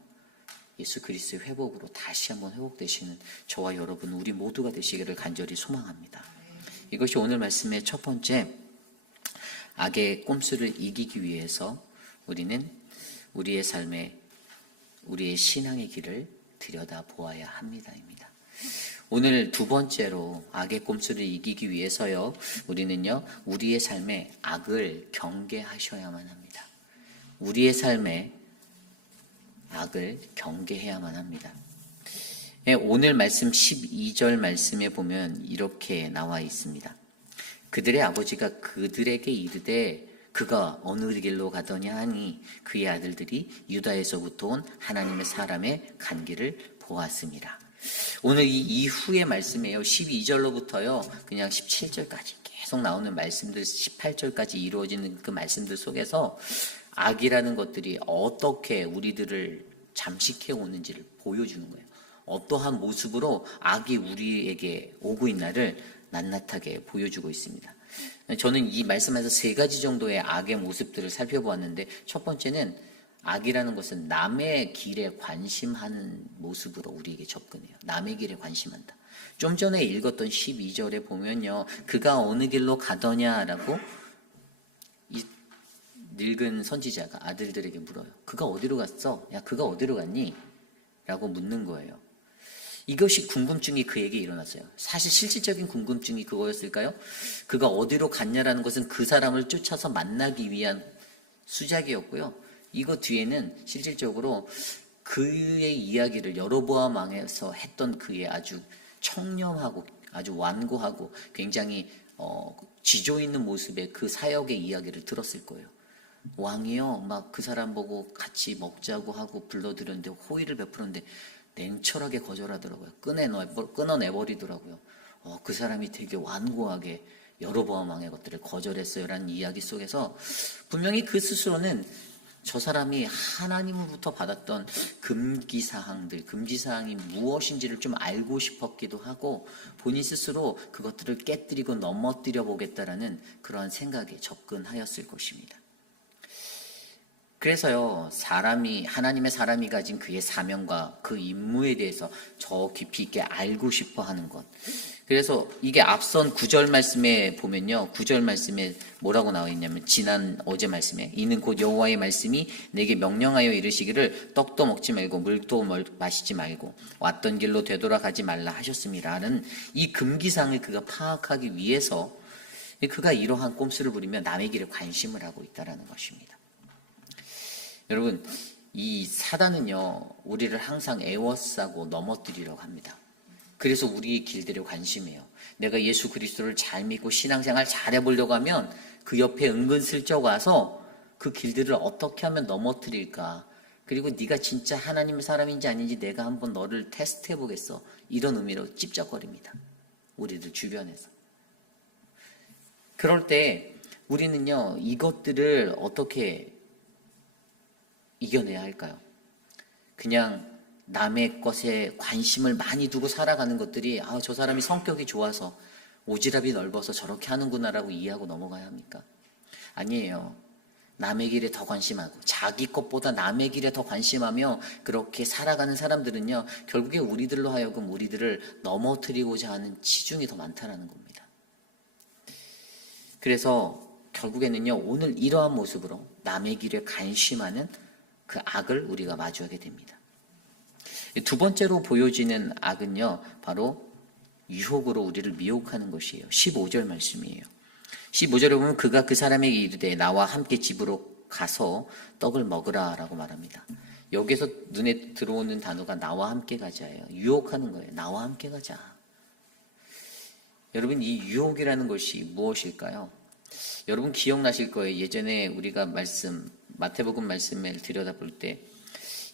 예수 그리스도의 회복으로 다시 한번 회복되시는 저와 여러분 우리 모두가 되시기를 간절히 소망합니다. 이것이 오늘 말씀의 첫 번째, 악의 꼼수를 이기기 위해서 우리는 우리의 삶에 우리의 신앙의 길을 들여다보아야 합니다입니다. 오늘 두 번째로 악의 꼼수를 이기기 위해서요, 우리는요 우리의 삶에 악을 경계하셔야만 합니다. 우리의 삶에 악을 경계해야만 합니다. 오늘 말씀 12절 말씀에 보면 이렇게 나와 있습니다. 그들의 아버지가 그들에게 이르되 그가 어느 길로 가더냐 하니 그의 아들들이 유다에서부터 온 하나님의 사람의 간 길을 보았습니다. 오늘 이 이후의 말씀이에요. 12절로부터요 그냥 17절까지 계속 나오는 말씀들, 18절까지 이루어지는 그 말씀들 속에서 악이라는 것들이 어떻게 우리들을 잠식해 오는지를 보여주는 거예요. 어떠한 모습으로 악이 우리에게 오고 있나를 낱낱하게 보여주고 있습니다. 저는 이 말씀에서 세 가지 정도의 악의 모습들을 살펴보았는데, 첫 번째는 악이라는 것은 남의 길에 관심하는 모습으로 우리에게 접근해요. 남의 길에 관심한다. 좀 전에 읽었던 12절에 보면요, 그가 어느 길로 가더냐라고 이 늙은 선지자가 아들들에게 물어요. 그가 어디로 갔어? 야, 그가 어디로 갔니? 라고 묻는 거예요. 이것이 궁금증이 그에게 일어났어요. 사실 실질적인 궁금증이 그거였을까요? 그가 어디로 갔냐라는 것은 그 사람을 쫓아서 만나기 위한 수작이었고요. 이거 뒤에는 실질적으로 그의 이야기를 여로보암 왕에서 했던 그의 아주 청렴하고 아주 완고하고 굉장히 지조 있는 모습의 그 사역의 이야기를 들었을 거예요. 왕이요, 막 그 사람 보고 같이 먹자고 하고 불러들였는데 호의를 베풀었는데 냉철하게 거절하더라고요. 끊어내버리더라고요. 그 사람이 되게 완고하게 여로보암 왕의 것들을 거절했어요 라는 이야기 속에서 분명히 그 스스로는 저 사람이 하나님으로부터 받았던 금지사항이 무엇인지를 좀 알고 싶었기도 하고 본인 스스로 그것들을 깨뜨리고 넘어뜨려 보겠다라는 그러한 생각에 접근하였을 것입니다. 그래서요, 하나님의 사람이 가진 그의 사명과 그 임무에 대해서 저 깊이 있게 알고 싶어 하는 것. 그래서 이게 앞선 9절 말씀에 보면요, 9절 말씀에 뭐라고 나와 있냐면, 어제 말씀에, 이는 곧 여호와의 말씀이 내게 명령하여 이르시기를 떡도 먹지 말고 물도 마시지 말고 왔던 길로 되돌아가지 말라 하셨음이라는 이 금기사항을 그가 파악하기 위해서 그가 이러한 꼼수를 부리며 남의 길에 관심을 하고 있다는 것입니다. 여러분, 이 사단은요, 우리를 항상 애워싸고 넘어뜨리려고 합니다. 그래서 우리의 길들에 관심해요. 내가 예수 그리스도를 잘 믿고 신앙생활 잘 해보려고 하면 그 옆에 은근슬쩍 와서 그 길들을 어떻게 하면 넘어뜨릴까, 그리고 네가 진짜 하나님의 사람인지 아닌지 내가 한번 너를 테스트해보겠어, 이런 의미로 찝쩍거립니다. 우리들 주변에서. 그럴 때 우리는요, 이것들을 어떻게 이겨내야 할까요? 그냥 남의 것에 관심을 많이 두고 살아가는 것들이 저 사람이 성격이 좋아서 오지랖이 넓어서 저렇게 하는구나라고 이해하고 넘어가야 합니까? 아니에요. 남의 길에 더 관심하고 자기 것보다 남의 길에 더 관심하며 그렇게 살아가는 사람들은요, 결국에 우리들로 하여금 우리들을 넘어뜨리고자 하는 치중이 더 많다는 겁니다. 그래서 결국에는요, 오늘 이러한 모습으로 남의 길에 관심하는 그 악을 우리가 마주하게 됩니다. 두 번째로 보여지는 악은요, 바로 유혹으로 우리를 미혹하는 것이에요. 15절 말씀이에요. 15절에 보면 그가 그 사람에게 이르되 나와 함께 집으로 가서 떡을 먹으라 라고 말합니다. 여기서 눈에 들어오는 단어가 나와 함께 가자예요. 유혹하는 거예요. 나와 함께 가자. 여러분, 이 유혹이라는 것이 무엇일까요? 여러분 기억나실 거예요. 예전에 우리가 마태복음 말씀을 들여다볼 때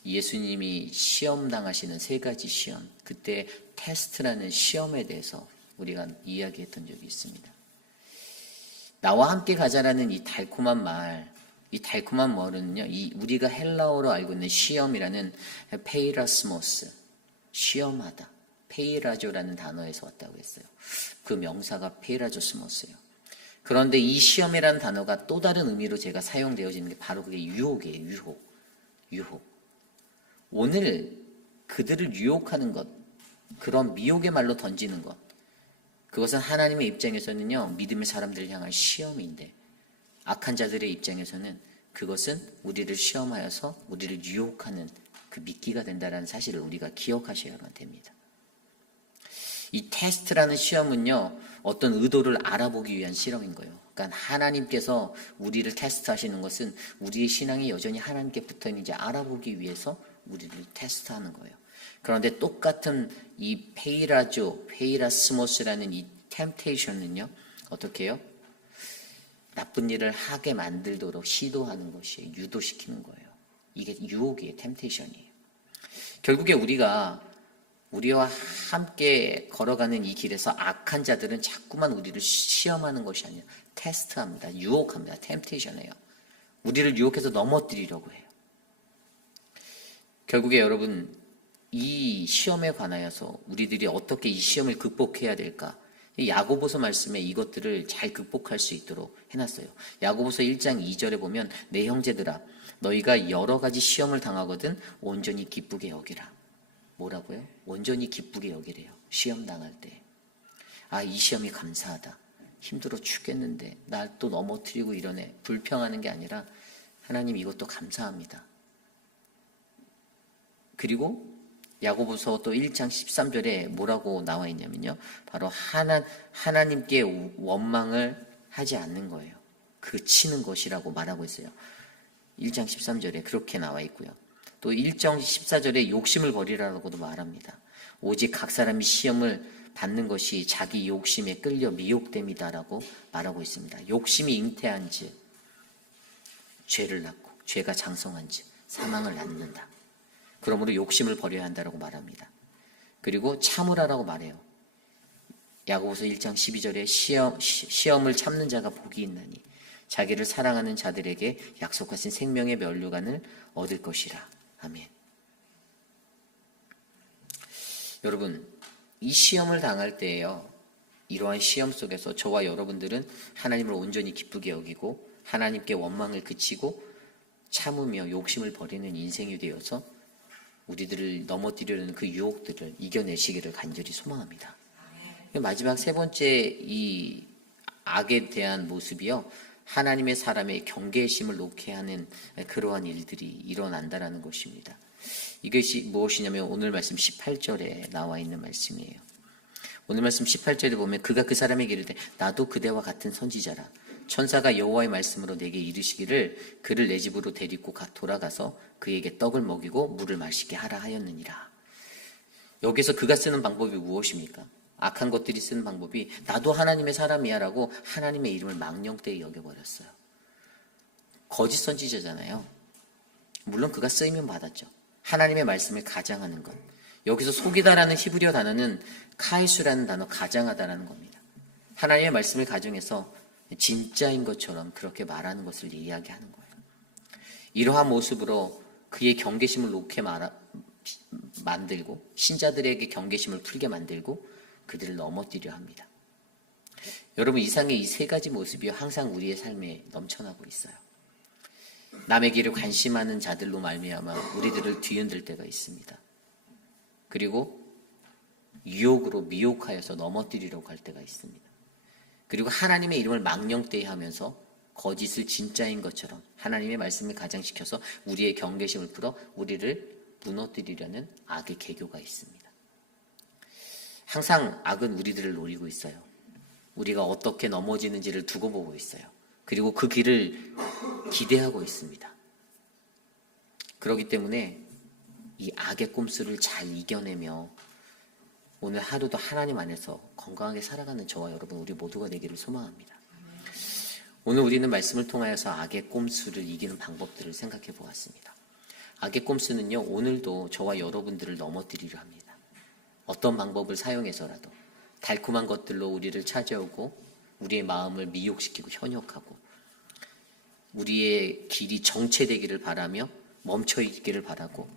예수님이 시험 당하시는 세 가지 시험, 그때 테스트라는 시험에 대해서 우리가 이야기했던 적이 있습니다. 나와 함께 가자라는 이 달콤한 말은요, 우리가 헬라어로 알고 있는 시험이라는 페이라스모스, 시험하다, 페이라조라는 단어에서 왔다고 했어요. 그 명사가 페이라조스모스예요. 그런데 이 시험이라는 단어가 또 다른 의미로 제가 사용되어지는 게 바로 그게 유혹이에요. 유혹. 오늘 그들을 유혹하는 것, 그런 미혹의 말로 던지는 것, 그것은 하나님의 입장에서는요, 믿음의 사람들을 향한 시험인데, 악한 자들의 입장에서는 그것은 우리를 시험하여서 우리를 유혹하는 그 미끼가 된다는 사실을 우리가 기억하셔야만 됩니다. 이 테스트라는 시험은요, 어떤 의도를 알아보기 위한 실험인 거예요. 그러니까 하나님께서 우리를 테스트하시는 것은 우리의 신앙이 여전히 하나님께 붙어 있는지 알아보기 위해서 우리를 테스트하는 거예요. 그런데 똑같은 이 페이라스모스라는 이 템테이션은요, 어떻게 해요? 나쁜 일을 하게 만들도록 시도하는 것이에요. 유도시키는 거예요. 이게 유혹이에요. 템테이션이에요. 결국에 우리와 함께 걸어가는 이 길에서 악한 자들은 자꾸만 우리를 시험하는 것이 아니라 테스트합니다. 유혹합니다. 템테이션이에요. 우리를 유혹해서 넘어뜨리려고 해요. 결국에 여러분, 이 시험에 관하여서 우리들이 어떻게 이 시험을 극복해야 될까? 야고보서 말씀에 이것들을 잘 극복할 수 있도록 해놨어요. 야고보서 1장 2절에 보면 내 형제들아 너희가 여러 가지 시험을 당하거든 온전히 기쁘게 여기라. 뭐라고요? 온전히 기쁘게 여기래요. 시험 당할 때. 아, 이 시험이 감사하다. 힘들어 죽겠는데 날 또 넘어뜨리고 이러네. 불평하는 게 아니라 하나님 이것도 감사합니다. 그리고 야고보서 또 1장 13절에 뭐라고 나와 있냐면요. 바로 하나님께 원망을 하지 않는 거예요. 그치는 것이라고 말하고 있어요. 1장 13절에 그렇게 나와 있고요. 또 1장 14절에 욕심을 버리라고도 말합니다. 오직 각 사람이 시험을 받는 것이 자기 욕심에 끌려 미혹됨이다라고 말하고 있습니다. 욕심이 잉태한 즉 죄를 낳고 죄가 장성한 즉 사망을 낳는다. 그러므로 욕심을 버려야 한다고 말합니다. 그리고 참으라라고 말해요. 야고보서 1장 12절에 시험을 참는 자가 복이 있나니 자기를 사랑하는 자들에게 약속하신 생명의 면류관을 얻을 것이라. 아멘. 여러분, 이 시험을 당할 때에요. 이러한 시험 속에서 저와 여러분들은 하나님을 온전히 기쁘게 여기고 하나님께 원망을 그치고 참으며 욕심을 버리는 인생이 되어서 우리들을 넘어뜨리려는 그 유혹들을 이겨내시기를 간절히 소망합니다. 마지막 세 번째 이 악에 대한 모습이요. 하나님의 사람의 경계심을 놓게 하는 그러한 일들이 일어난다라는 것입니다. 이것이 무엇이냐면 오늘 말씀 18절에 나와 있는 말씀이에요. 오늘 말씀 18절에 보면 그가 그 사람에게 이르되 나도 그대와 같은 선지자라. 천사가 여호와의 말씀으로 내게 이르시기를 그를 내 집으로 데리고 돌아가서 그에게 떡을 먹이고 물을 마시게 하라 하였느니라. 여기서 그가 쓰는 방법이 무엇입니까? 악한 것들이 쓰는 방법이 나도 하나님의 사람이야 라고 하나님의 이름을 망령되이 여겨버렸어요. 거짓 선지자잖아요. 물론 그가 쓰이면 받았죠. 하나님의 말씀을 가장하는 것. 여기서 속이다라는 히브리어 단어는 카이수라는 단어, 가장하다라는 겁니다. 하나님의 말씀을 가정해서 진짜인 것처럼 그렇게 말하는 것을 이야기하는 거예요. 이러한 모습으로 그의 경계심을 놓게 만들고 신자들에게 경계심을 풀게 만들고 그들을 넘어뜨려 합니다. 여러분, 이상의 이 세 가지 모습이 항상 우리의 삶에 넘쳐나고 있어요. 남의 길을 관심하는 자들로 말미암아 우리들을 뒤흔들 때가 있습니다. 그리고 유혹으로 미혹하여서 넘어뜨리려고 할 때가 있습니다. 그리고 하나님의 이름을 망령되이 하면서 거짓을 진짜인 것처럼 하나님의 말씀을 가장시켜서 우리의 경계심을 풀어 우리를 무너뜨리려는 악의 계교가 있습니다. 항상 악은 우리들을 노리고 있어요. 우리가 어떻게 넘어지는지를 두고 보고 있어요. 그리고 그 길을 기대하고 있습니다. 그렇기 때문에 이 악의 꼼수를 잘 이겨내며 오늘 하루도 하나님 안에서 건강하게 살아가는 저와 여러분 우리 모두가 되기를 소망합니다. 오늘 우리는 말씀을 통하여서 악의 꼼수를 이기는 방법들을 생각해 보았습니다. 악의 꼼수는요, 오늘도 저와 여러분들을 넘어뜨리려 합니다. 어떤 방법을 사용해서라도 달콤한 것들로 우리를 찾아오고 우리의 마음을 미혹시키고 현혹하고 우리의 길이 정체되기를 바라며 멈춰 있기를 바라고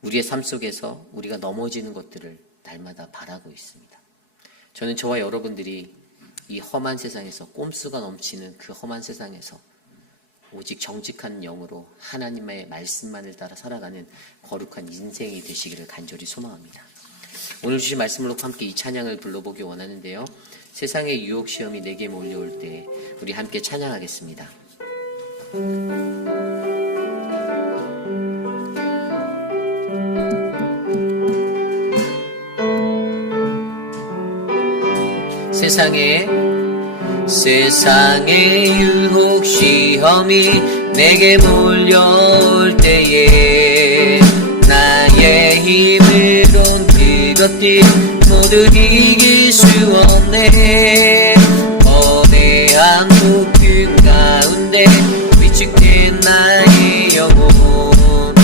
우리의 삶 속에서 우리가 넘어지는 것들을 날마다 바라고 있습니다. 저는 저와 여러분들이 이 험한 세상에서, 꼼수가 넘치는 그 험한 세상에서 오직 정직한 영으로 하나님의 말씀만을 따라 살아가는 거룩한 인생이 되시기를 간절히 소망합니다. 오늘 주신 말씀을 놓고 함께 이 찬양을 불러보기 원하는데요. 세상의 유혹 시험이 내게 몰려올 때 우리 함께 찬양하겠습니다. 세상의 유혹 시험이 내게 몰려올 때에 나의 힘으론 그것들 모두 이길 수 없네. 거대한 폭풍 가운데 위축된 나의 영혼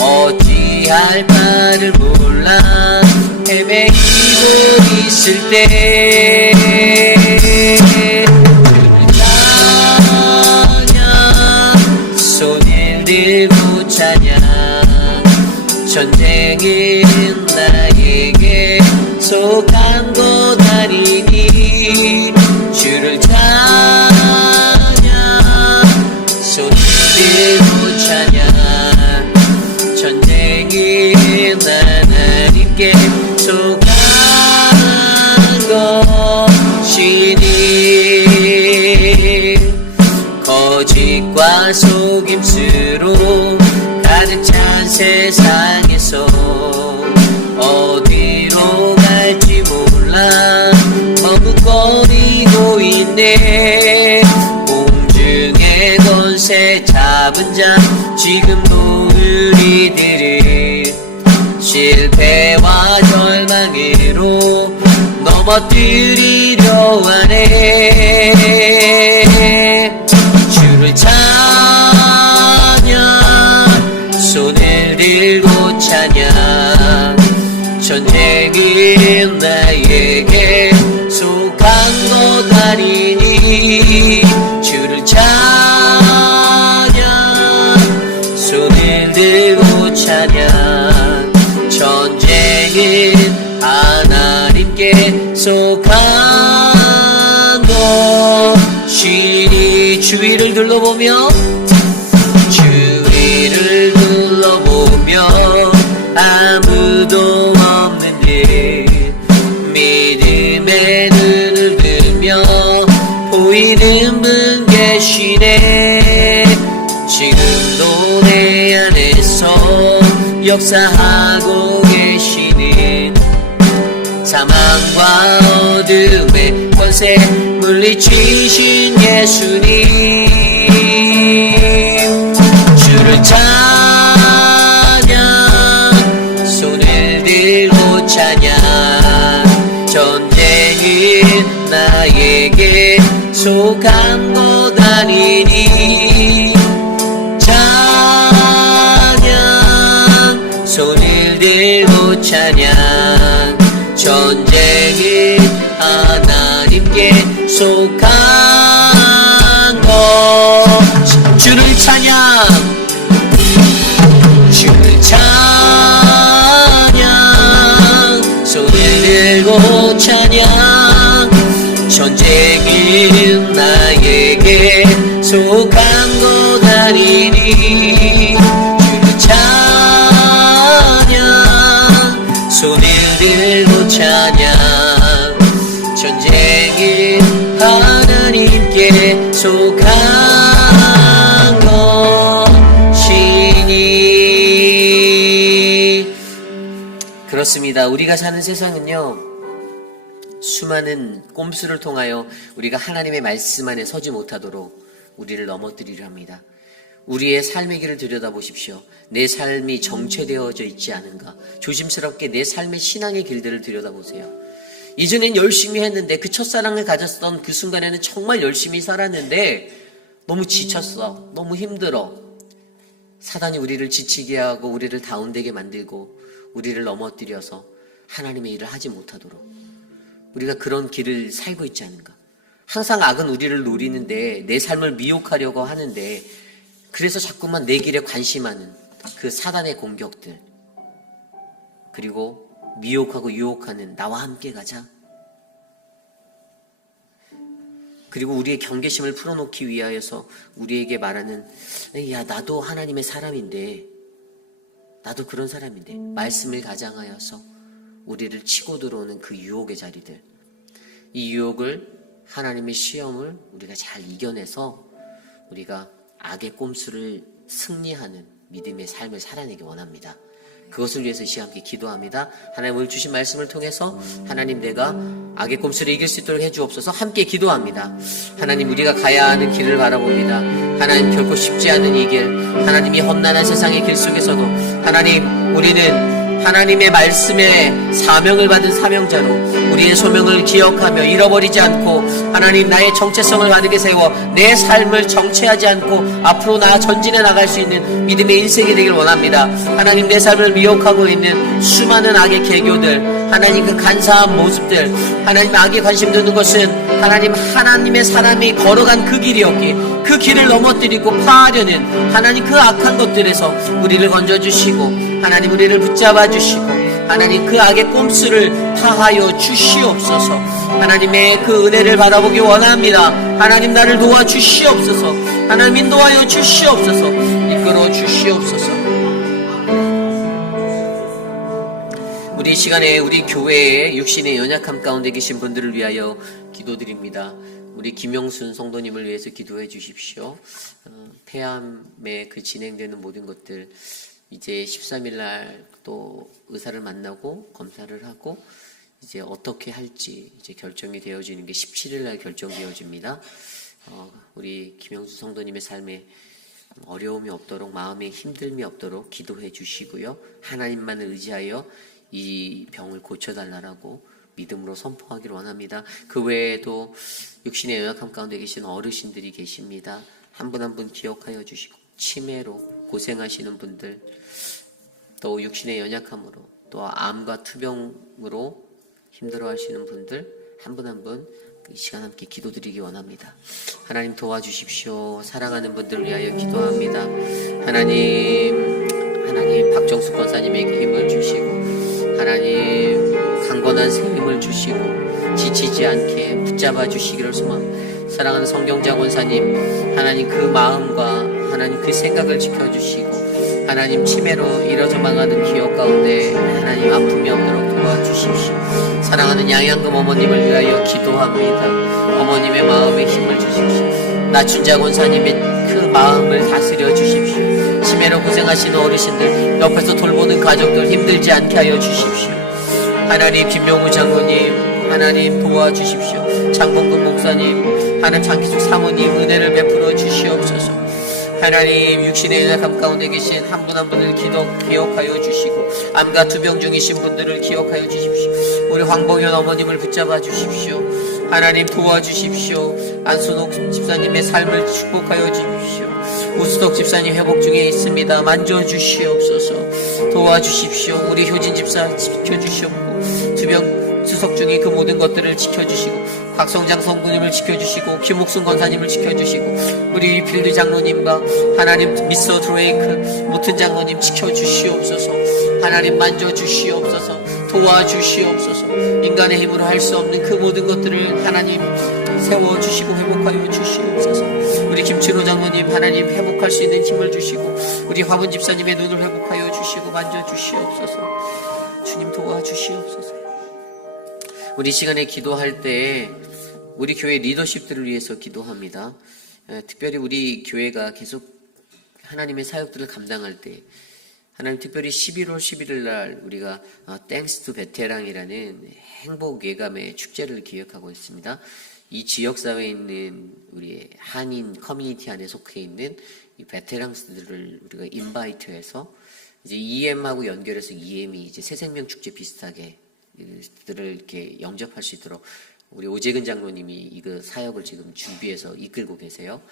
어찌할 바를 몰라 헤매이고 있을 때 찬양 손을 들고 찬양 전쟁은 나에게 속한 것 아니니 주를 찬양 손을 들고 찬양 전쟁은 하나님께 속한 것이니 거짓과 속임수로 가득 찬 세상에서 어디로 갈지 몰라 머뭇거리고 있네. 공중의 권세 잡은 자 지금도 우리들을 실패와 절망으로 넘어뜨리려 하네. 주를 찬양 손을 들고 찬양 전쟁은 나에게 속한 것 아니니 주를 찬양 손을 들고 찬양 전쟁은 하나님께 속한 것이니 주위를 둘러보며 아무도 없는 듯 믿음의 눈을 들며 보이는 분 계시네. 지금도 내 안에서 역사하고 계시는 사망과 어둠의 권세 물리치신 예수님 주를 찬양 전쟁은 나에게 속한 것 아니니 찬양 손을 들고 찬양 전쟁은 하나님께 속한 것 주를 찬양 주를 손을 들고 찬양 전쟁은 나에게 속한 것 아니니 주를 찬양 손을 들고 찬양 전쟁은 하나님께 속한 것이니. 그렇습니다. 우리가 사는 세상은요, 수많은 꼼수를 통하여 우리가 하나님의 말씀 안에 서지 못하도록 우리를 넘어뜨리려 합니다. 우리의 삶의 길을 들여다보십시오. 내 삶이 정체되어져 있지 않은가? 조심스럽게 내 삶의 신앙의 길들을 들여다보세요. 이전엔 열심히 했는데 그 첫사랑을 가졌던 그 순간에는 정말 열심히 살았는데 너무 지쳤어. 너무 힘들어. 사단이 우리를 지치게 하고 우리를 다운되게 만들고 우리를 넘어뜨려서 하나님의 일을 하지 못하도록 우리가 그런 길을 살고 있지 않은가. 항상 악은 우리를 노리는데 내 삶을 미혹하려고 하는데 그래서 자꾸만 내 길에 관심하는 그 사단의 공격들, 그리고 미혹하고 유혹하는 나와 함께 가자. 그리고 우리의 경계심을 풀어놓기 위하여서 우리에게 말하는, 야, 나도 하나님의 사람인데, 나도 그런 사람인데, 말씀을 가장하여서 우리를 치고 들어오는 그 유혹의 자리들, 이 유혹을, 하나님의 시험을 우리가 잘 이겨내서 우리가 악의 꼼수를 승리하는 믿음의 삶을 살아내기 원합니다. 그것을 위해서 시간 함께 기도합니다. 하나님 오늘 주신 말씀을 통해서 하나님 내가 악의 꼼수를 이길 수 있도록 해주옵소서. 함께 기도합니다. 하나님 우리가 가야 하는 길을 바라봅니다. 하나님 결코 쉽지 않은 이 길, 하나님이 험난한 세상의 길 속에서도 하나님 우리는 하나님의 말씀에 사명을 받은 사명자로 우리의 소명을 기억하며 잃어버리지 않고 하나님 나의 정체성을 바르게 세워 내 삶을 정체하지 않고 앞으로 전진해 나갈 수 있는 믿음의 인생이 되길 원합니다. 하나님 내 삶을 미혹하고 있는 수많은 악의 계교들, 하나님 그 간사한 모습들, 하나님 악에 관심 두는 것은 하나님의 사람이 걸어간 그 길이었기에 그 길을 넘어뜨리고 파하려는 하나님 그 악한 것들에서 우리를 건져주시고 하나님 우리를 붙잡아 주시고 하나님 그 악의 꼼수를 파하여 주시옵소서. 하나님의 그 은혜를 바라보기 원합니다. 하나님 나를 도와주시옵소서. 하나님 인도하여 주시옵소서. 이끌어 주시옵소서. 우리 시간에 우리 교회의 육신의 연약함 가운데 계신 분들을 위하여 기도드립니다. 우리 김영순 성도님을 위해서 기도해 주십시오. 폐암에 그 진행되는 모든 것들 이제 13일 날 또 의사를 만나고 검사를 하고 이제 어떻게 할지 이제 결정이 되어지는 게 17일 날 결정되어집니다. 우리 김영수 성도님의 삶에 어려움이 없도록 마음에 힘듦이 없도록 기도해 주시고요. 하나님만을 의지하여 이 병을 고쳐달라고 믿음으로 선포하기를 원합니다. 그 외에도 육신의 연약함 가운데 계신 어르신들이 계십니다. 한 분 한 분 기억하여 주시고 치매로 고생하시는 분들 또 육신의 연약함으로 또 암과 투병으로 힘들어하시는 분들 한 분 한 분 이 시간 함께 기도드리기 원합니다. 하나님 도와주십시오. 사랑하는 분들을 위하여 기도합니다. 하나님 박정숙 권사님에게 힘을 주시고 하나님 강건한 새 힘을 주시고 지치지 않게 붙잡아 주시기를 소망합니다. 사랑하는 성경자 권사님 하나님 그 마음과 하나님 그 생각을 지켜주시고 하나님 치매로 이뤄져 망하는 기억 가운데 하나님 아픔이 없도록 도와주십시오. 사랑하는 양양금 어머님을 위하여 기도합니다. 어머님의 마음에 힘을 주십시오. 나춘자 권사님의 그 마음을 다스려 주십시오. 치매로 고생하시는 어르신들 옆에서 돌보는 가족들 힘들지 않게 하여 주십시오. 하나님 김명우 장로님 하나님 도와주십시오. 장봉근 목사님 하나님 장기숙 사모님 은혜를 베풀어 주시옵소서. 하나님 육신의 연약함 가운데 계신 한 분 한 분을 기억하여 주시고 암과 투병 중이신 분들을 기억하여 주십시오. 우리 황봉현 어머님을 붙잡아 주십시오. 하나님 도와주십시오. 안순옥 집사님의 삶을 축복하여 주십시오. 우수덕 집사님 회복 중에 있습니다. 만져주시옵소서. 도와주십시오. 우리 효진 집사 지켜주시옵고 투병 수석 중에 그 모든 것들을 지켜주시고 박성장 성부님을 지켜주시고 김옥순 권사님을 지켜주시고 우리 필드 장로님과 하나님 미스터 드레이크 모튼 장로님 지켜주시옵소서. 하나님 만져주시옵소서. 도와주시옵소서. 인간의 힘으로 할 수 없는 그 모든 것들을 하나님 세워주시고 회복하여 주시옵소서. 우리 김치로 장로님 하나님 회복할 수 있는 힘을 주시고 우리 화분 집사님의 눈을 회복하여 주시고 만져주시옵소서. 주님 도와주시옵소서. 우리 시간에 기도할 때 우리 교회 리더십들을 위해서 기도합니다. 특별히 우리 교회가 계속 하나님의 사역들을 감당할 때 하나님 특별히 11월 11일 날 우리가 땡스 투 베테랑이라는 행복 예감의 축제를 기획하고 있습니다. 이 지역사회에 있는 우리 한인 커뮤니티 안에 속해 있는 이 베테랑스들을 우리가 인바이트해서 이제 EM하고 연결해서 EM이 이제 새생명 축제 비슷하게 들을 이렇게 영접할 수 있도록 우리 오재근 장로님이 이거 사역을 지금 준비해서 이끌고 계세요.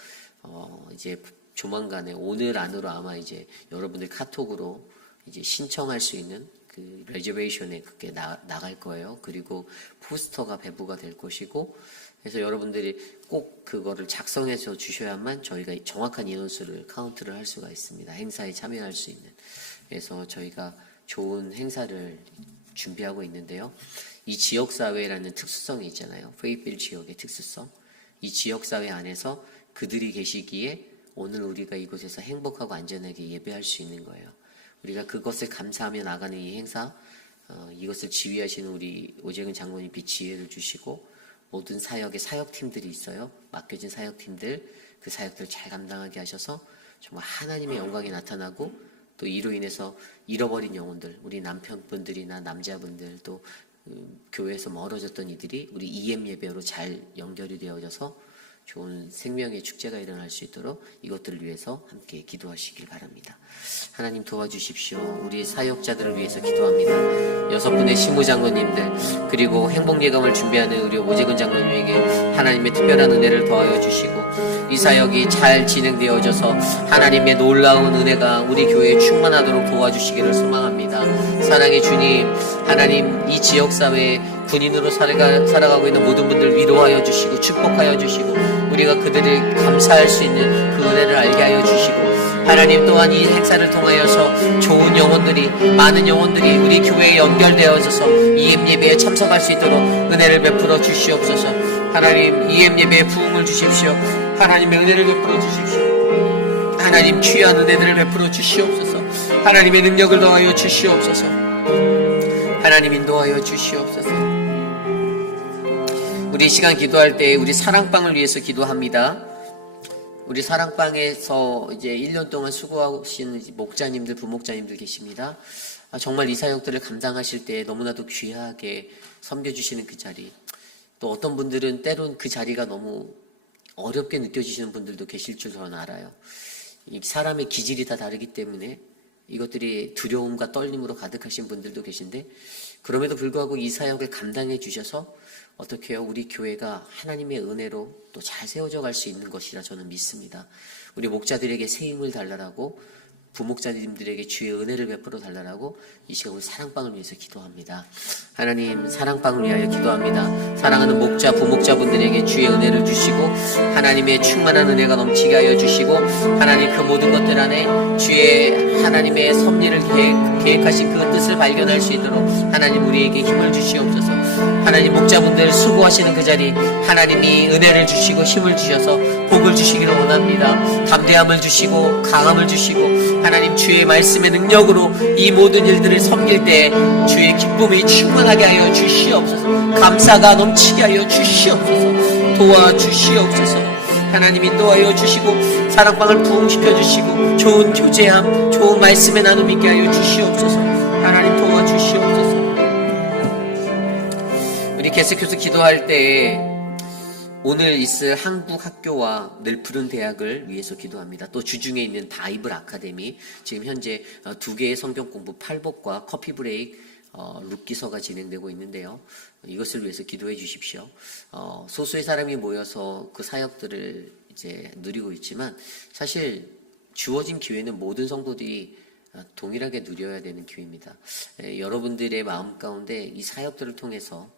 이제 조만간에 오늘 안으로 아마 이제 여러분들 카톡으로 이제 신청할 수 있는 그 레저베이션에 그게 나갈 거예요. 그리고 포스터가 배부가 될 것이고, 그래서 여러분들이 꼭 그거를 작성해서 주셔야만 저희가 정확한 인원수를 카운트를 할 수가 있습니다. 행사에 참여할 수 있는. 그래서 저희가 좋은 행사를 준비하고 있는데요. 이 지역사회라는 특수성이 있잖아요. 페이필 지역의 특수성. 이 지역사회 안에서 그들이 계시기에 오늘 우리가 이곳에서 행복하고 안전하게 예배할 수 있는 거예요. 우리가 그것을 감사하며 나가는 이 행사, 이것을 지휘하시는 우리 오재근 장로님이 지혜를 주시고 모든 사역의 사역팀들이 있어요. 맡겨진 사역팀들, 그 사역들을 잘 감당하게 하셔서 정말 하나님의 영광이 나타나고 또 이로 인해서 잃어버린 영혼들, 우리 남편분들이나 남자분들 또 교회에서 멀어졌던 이들이 우리 EM 예배로 잘 연결이 되어져서 좋은 생명의 축제가 일어날 수 있도록 이것들을 위해서 함께 기도하시길 바랍니다. 하나님 도와주십시오. 우리 사역자들을 위해서 기도합니다. 6분의 신무장로님들 그리고 행복예감을 준비하는 우리 오재근 장로님에게 하나님의 특별한 은혜를 더하여 주시고 이 사역이 잘 진행되어져서 하나님의 놀라운 은혜가 우리 교회에 충만하도록 도와주시기를 소망합니다. 사랑의 주님, 하나님 이 지역사회에 군인으로 살아가고 있는 모든 분들 위로하여 주시고 축복하여 주시고 우리가 그들을 감사할 수 있는 그 은혜를 알게 하여 주시고 하나님 또한 이 행사를 통하여서 좋은 영혼들이 많은 영혼들이 우리 교회에 연결되어져서 EM 예배에 참석할 수 있도록 은혜를 베풀어 주시옵소서. 하나님 EM 예배에 부흥을 주십시오. 하나님의 은혜를 베풀어 주십시오. 하나님 귀한 은혜들을 베풀어 주시옵소서. 하나님의 능력을 더하여 주시옵소서. 하나님 인도하여 주시옵소서. 우리 시간 기도할 때 우리 사랑방을 위해서 기도합니다. 우리 사랑방에서 이제 1년 동안 수고하신 목자님들, 부목자님들 계십니다. 정말 이 사역들을 감당하실 때 너무나도 귀하게 섬겨주시는 그 자리. 또 어떤 분들은 때론 그 자리가 너무 어렵게 느껴지시는 분들도 계실 줄 저는 알아요. 이 사람의 기질이 다 다르기 때문에 이것들이 두려움과 떨림으로 가득하신 분들도 계신데 그럼에도 불구하고 이 사역을 감당해 주셔서 어떻게 해요? 우리 교회가 하나님의 은혜로 또 잘 세워져 갈 수 있는 것이라 저는 믿습니다. 우리 목자들에게 새 힘을 달라라고 부목자님들에게 주의 은혜를 베풀어 달라라고 이 시간 우리 사랑방을 위해서 기도합니다. 하나님 사랑방을 위하여 기도합니다. 사랑하는 목자 부목자분들에게 주의 은혜를 주시고 하나님의 충만한 은혜가 넘치게 하여 주시고 하나님 그 모든 것들 안에 주의 하나님의 섭리를 계획하신 그 뜻을 발견할 수 있도록 하나님 우리에게 힘을 주시옵소서. 하나님 목자분들 수고하시는 그 자리 하나님이 은혜를 주시고 힘을 주셔서 복을 주시기를 원합니다. 담대함을 주시고 강함을 주시고 하나님 주의 말씀의 능력으로 이 모든 일들을 섬길 때 주의 기쁨이 충만하게 하여 주시옵소서. 감사가 넘치게 하여 주시옵소서. 도와주시옵소서. 하나님 인도하여 주시고 사랑방을 부흥시켜 주시고 좋은 교제함, 좋은 말씀의 나눔 있게 하여 주시옵소서. 하나님 도와주시옵소서. 우리 계속해서 기도할 때 오늘 있을 한국 학교와 늘푸른 대학을 위해서 기도합니다. 또 주중에 있는 바이블 아카데미, 지금 현재 2개의 성경 공부 팔복과 커피 브레이크 룻기서가 진행되고 있는데요. 이것을 위해서 기도해 주십시오. 소수의 사람이 모여서 그 사역들을 이제 누리고 있지만 사실 주어진 기회는 모든 성도들이 동일하게 누려야 되는 기회입니다. 여러분들의 마음 가운데 이 사역들을 통해서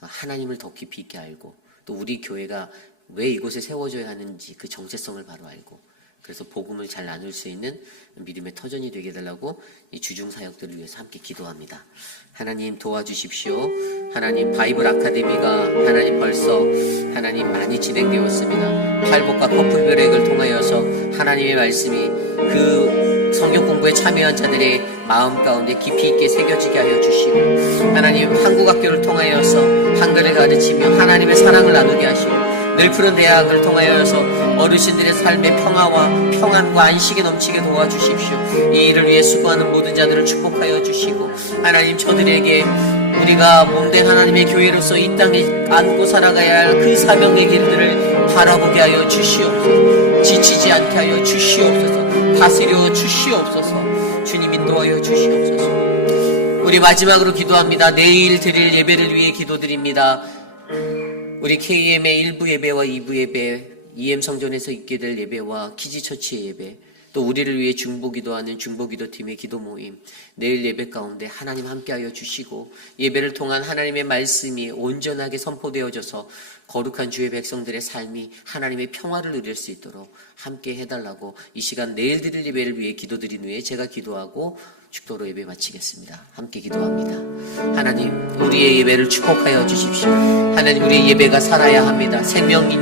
하나님을 더 깊이 있게 알고 또 우리 교회가 왜 이곳에 세워져야 하는지 그 정체성을 바로 알고 그래서 복음을 잘 나눌 수 있는 믿음의 터전이 되게 해달라고 이 주중 사역들을 위해서 함께 기도합니다. 하나님 도와주십시오. 하나님 바이블 아카데미가 하나님 벌써 하나님 많이 진행되었습니다. 팔복과 커플 브레이크를 통하여서 하나님의 말씀이 그 성경 공부에 참여한 자들의 마음 가운데 깊이 있게 새겨지게 하여 주시고 하나님 한국학교를 통하여서 한글을 가르치며 하나님의 사랑을 나누게 하시고 늘푸른 대학을 통하여서 어르신들의 삶의 평화와 평안과 안식에 넘치게 도와주십시오. 이 일을 위해 수고하는 모든 자들을 축복하여 주시고 하나님 저들에게 우리가 몸된 하나님의 교회로서 이 땅에 안고 살아가야 할 그 사명의 길들을 바라보게 하여 주시옵소서. 지치지 않게 하여 주시옵소서. 다스려 주시옵소서. 주님 인도하여 주시옵소서. 우리 마지막으로 기도합니다. 내일 드릴 예배를 위해 기도드립니다. 우리 KM의 1부 예배와 2부 예배, EM 성전에서 있게 될 예배와 키즈처치의 예배, 또 우리를 위해 중보기도하는 중보기도팀의 기도 모임, 내일 예배 가운데 하나님 함께하여 주시고 예배를 통한 하나님의 말씀이 온전하게 선포되어져서 거룩한 주의 백성들의 삶이 하나님의 평화를 누릴 수 있도록 함께 해달라고 이 시간 내일 드릴 예배를 위해 기도드린 후에 제가 기도하고 축도로 예배 마치겠습니다. 함께 기도합니다. 하나님, 우리의 예배를 축복하여 주십시오. 하나님, 우리의 예배가 살아야 합니다. 생명력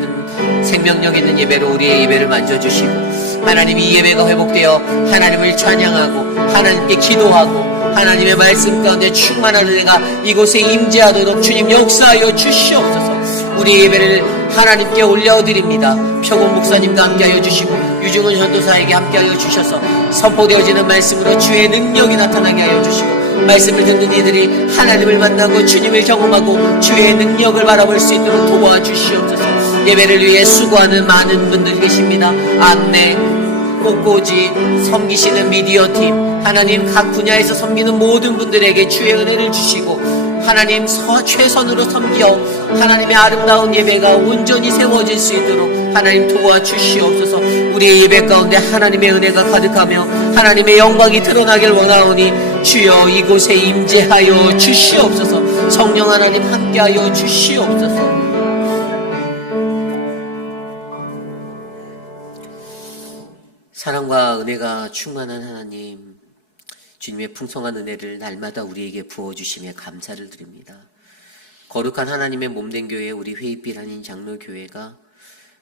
있는 예배로 우리의 예배를 만져주시고, 하나님, 이 예배가 회복되어 하나님을 찬양하고 하나님께 기도하고 하나님의 말씀 가운데 충만한 은혜가 이곳에 임재하도록 주님 역사하여 주시옵소서. 우리의 예배를 하나님께 올려드립니다. 표곤 목사님과 함께하여 주시고 유중은 전도사에게 함께하여 주셔서 선포되어지는 말씀으로 주의 능력이 나타나게 하여 주시고, 말씀을 듣는 이들이 하나님을 만나고 주님을 경험하고 주의 능력을 바라볼 수 있도록 도와주시옵소서. 예배를 위해 수고하는 많은 분들 계십니다. 안내, 꽃꽂이, 섬기시는 미디어팀, 하나님 각 분야에서 섬기는 모든 분들에게 주의 은혜를 주시고, 하나님 최선으로 섬겨 하나님의 아름다운 예배가 온전히 세워질 수 있도록 하나님 도와주시옵소서. 우리의 예배 가운데 하나님의 은혜가 가득하며 하나님의 영광이 드러나길 원하오니 주여 이곳에 임재하여 주시옵소서. 성령 하나님 함께하여 주시옵소서. 사랑과 은혜가 충만한 하나님, 주님의 풍성한 은혜를 날마다 우리에게 부어주심에 감사를 드립니다. 거룩한 하나님의 몸된 교회, 우리 회의빛 한인 장로교회가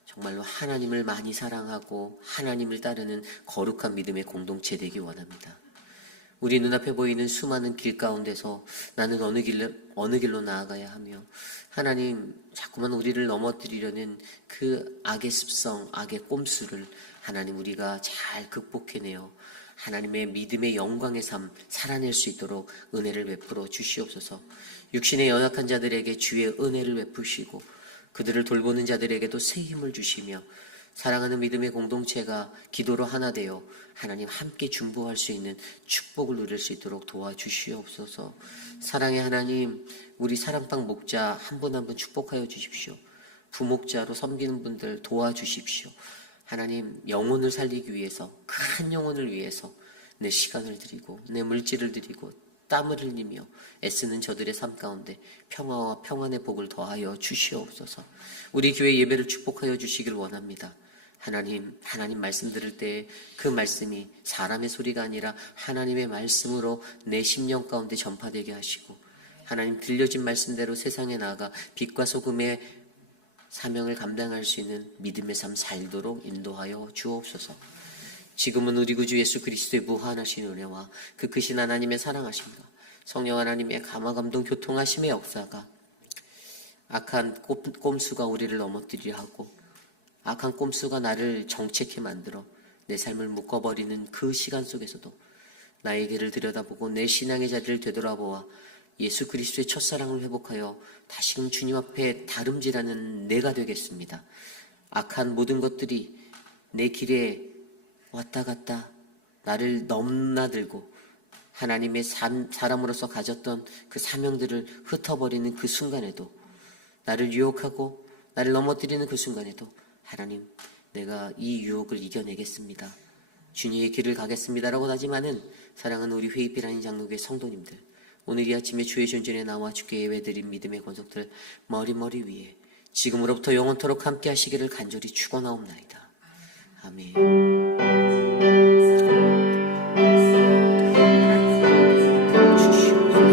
정말로 하나님을 많이 사랑하고 하나님을 따르는 거룩한 믿음의 공동체 되기 원합니다. 우리 눈앞에 보이는 수많은 길 가운데서 나는 어느 길로 나아가야 하며, 하나님 자꾸만 우리를 넘어뜨리려는 그 악의 습성, 악의 꼼수를 하나님 우리가 잘 극복해내어 하나님의 믿음의 영광의 삶 살아낼 수 있도록 은혜를 베풀어 주시옵소서. 육신의 연약한 자들에게 주의 은혜를 베푸시고 그들을 돌보는 자들에게도 새 힘을 주시며, 사랑하는 믿음의 공동체가 기도로 하나 되어 하나님 함께 중보할 수 있는 축복을 누릴 수 있도록 도와주시옵소서. 사랑의 하나님, 우리 사랑방 목자 한 분 한 분 축복하여 주십시오. 부목자로 섬기는 분들 도와주십시오. 하나님, 영혼을 살리기 위해서, 큰 영혼을 위해서 내 시간을 드리고 내 물질을 드리고 땀을 흘리며 애쓰는 저들의 삶 가운데 평화와 평안의 복을 더하여 주시옵소서. 우리 교회 예배를 축복하여 주시길 원합니다. 하나님 말씀 들을 때 그 말씀이 사람의 소리가 아니라 하나님의 말씀으로 내 심령 가운데 전파되게 하시고, 하나님 들려진 말씀대로 세상에 나아가 빛과 소금의 사명을 감당할 수 있는 믿음의 삶 살도록 인도하여 주옵소서. 지금은 우리 구주 예수 그리스도의 무한하신 은혜와 그 크신 하나님의 사랑하심과 성령 하나님의 감화감동 교통하심의 역사가 악한 꼼수가 우리를 넘어뜨리려 하고 악한 꼼수가 나를 정체케 만들어 내 삶을 묶어버리는 그 시간 속에서도 나의 길을 들여다보고 내 신앙의 자리를 되돌아보아 예수 그리스도의 첫사랑을 회복하여 다시금 주님 앞에 다름질하는 내가 되겠습니다. 악한 모든 것들이 내 길에 왔다 갔다 나를 넘나들고 하나님의 사람으로서 가졌던 그 사명들을 흩어버리는 그 순간에도, 나를 유혹하고 나를 넘어뜨리는 그 순간에도 하나님, 내가 이 유혹을 이겨내겠습니다. 주님의 길을 가겠습니다라고 하지만은, 사랑하는 우리 회의빛 한인 장로교회 성도님들, 오늘 이 아침에 주의 존전에 나와 주께 예배드린 믿음의 권속들 머리 위에 지금으로부터 영원토록 함께 하시기를 간절히 축원하옵나이다. 아멘.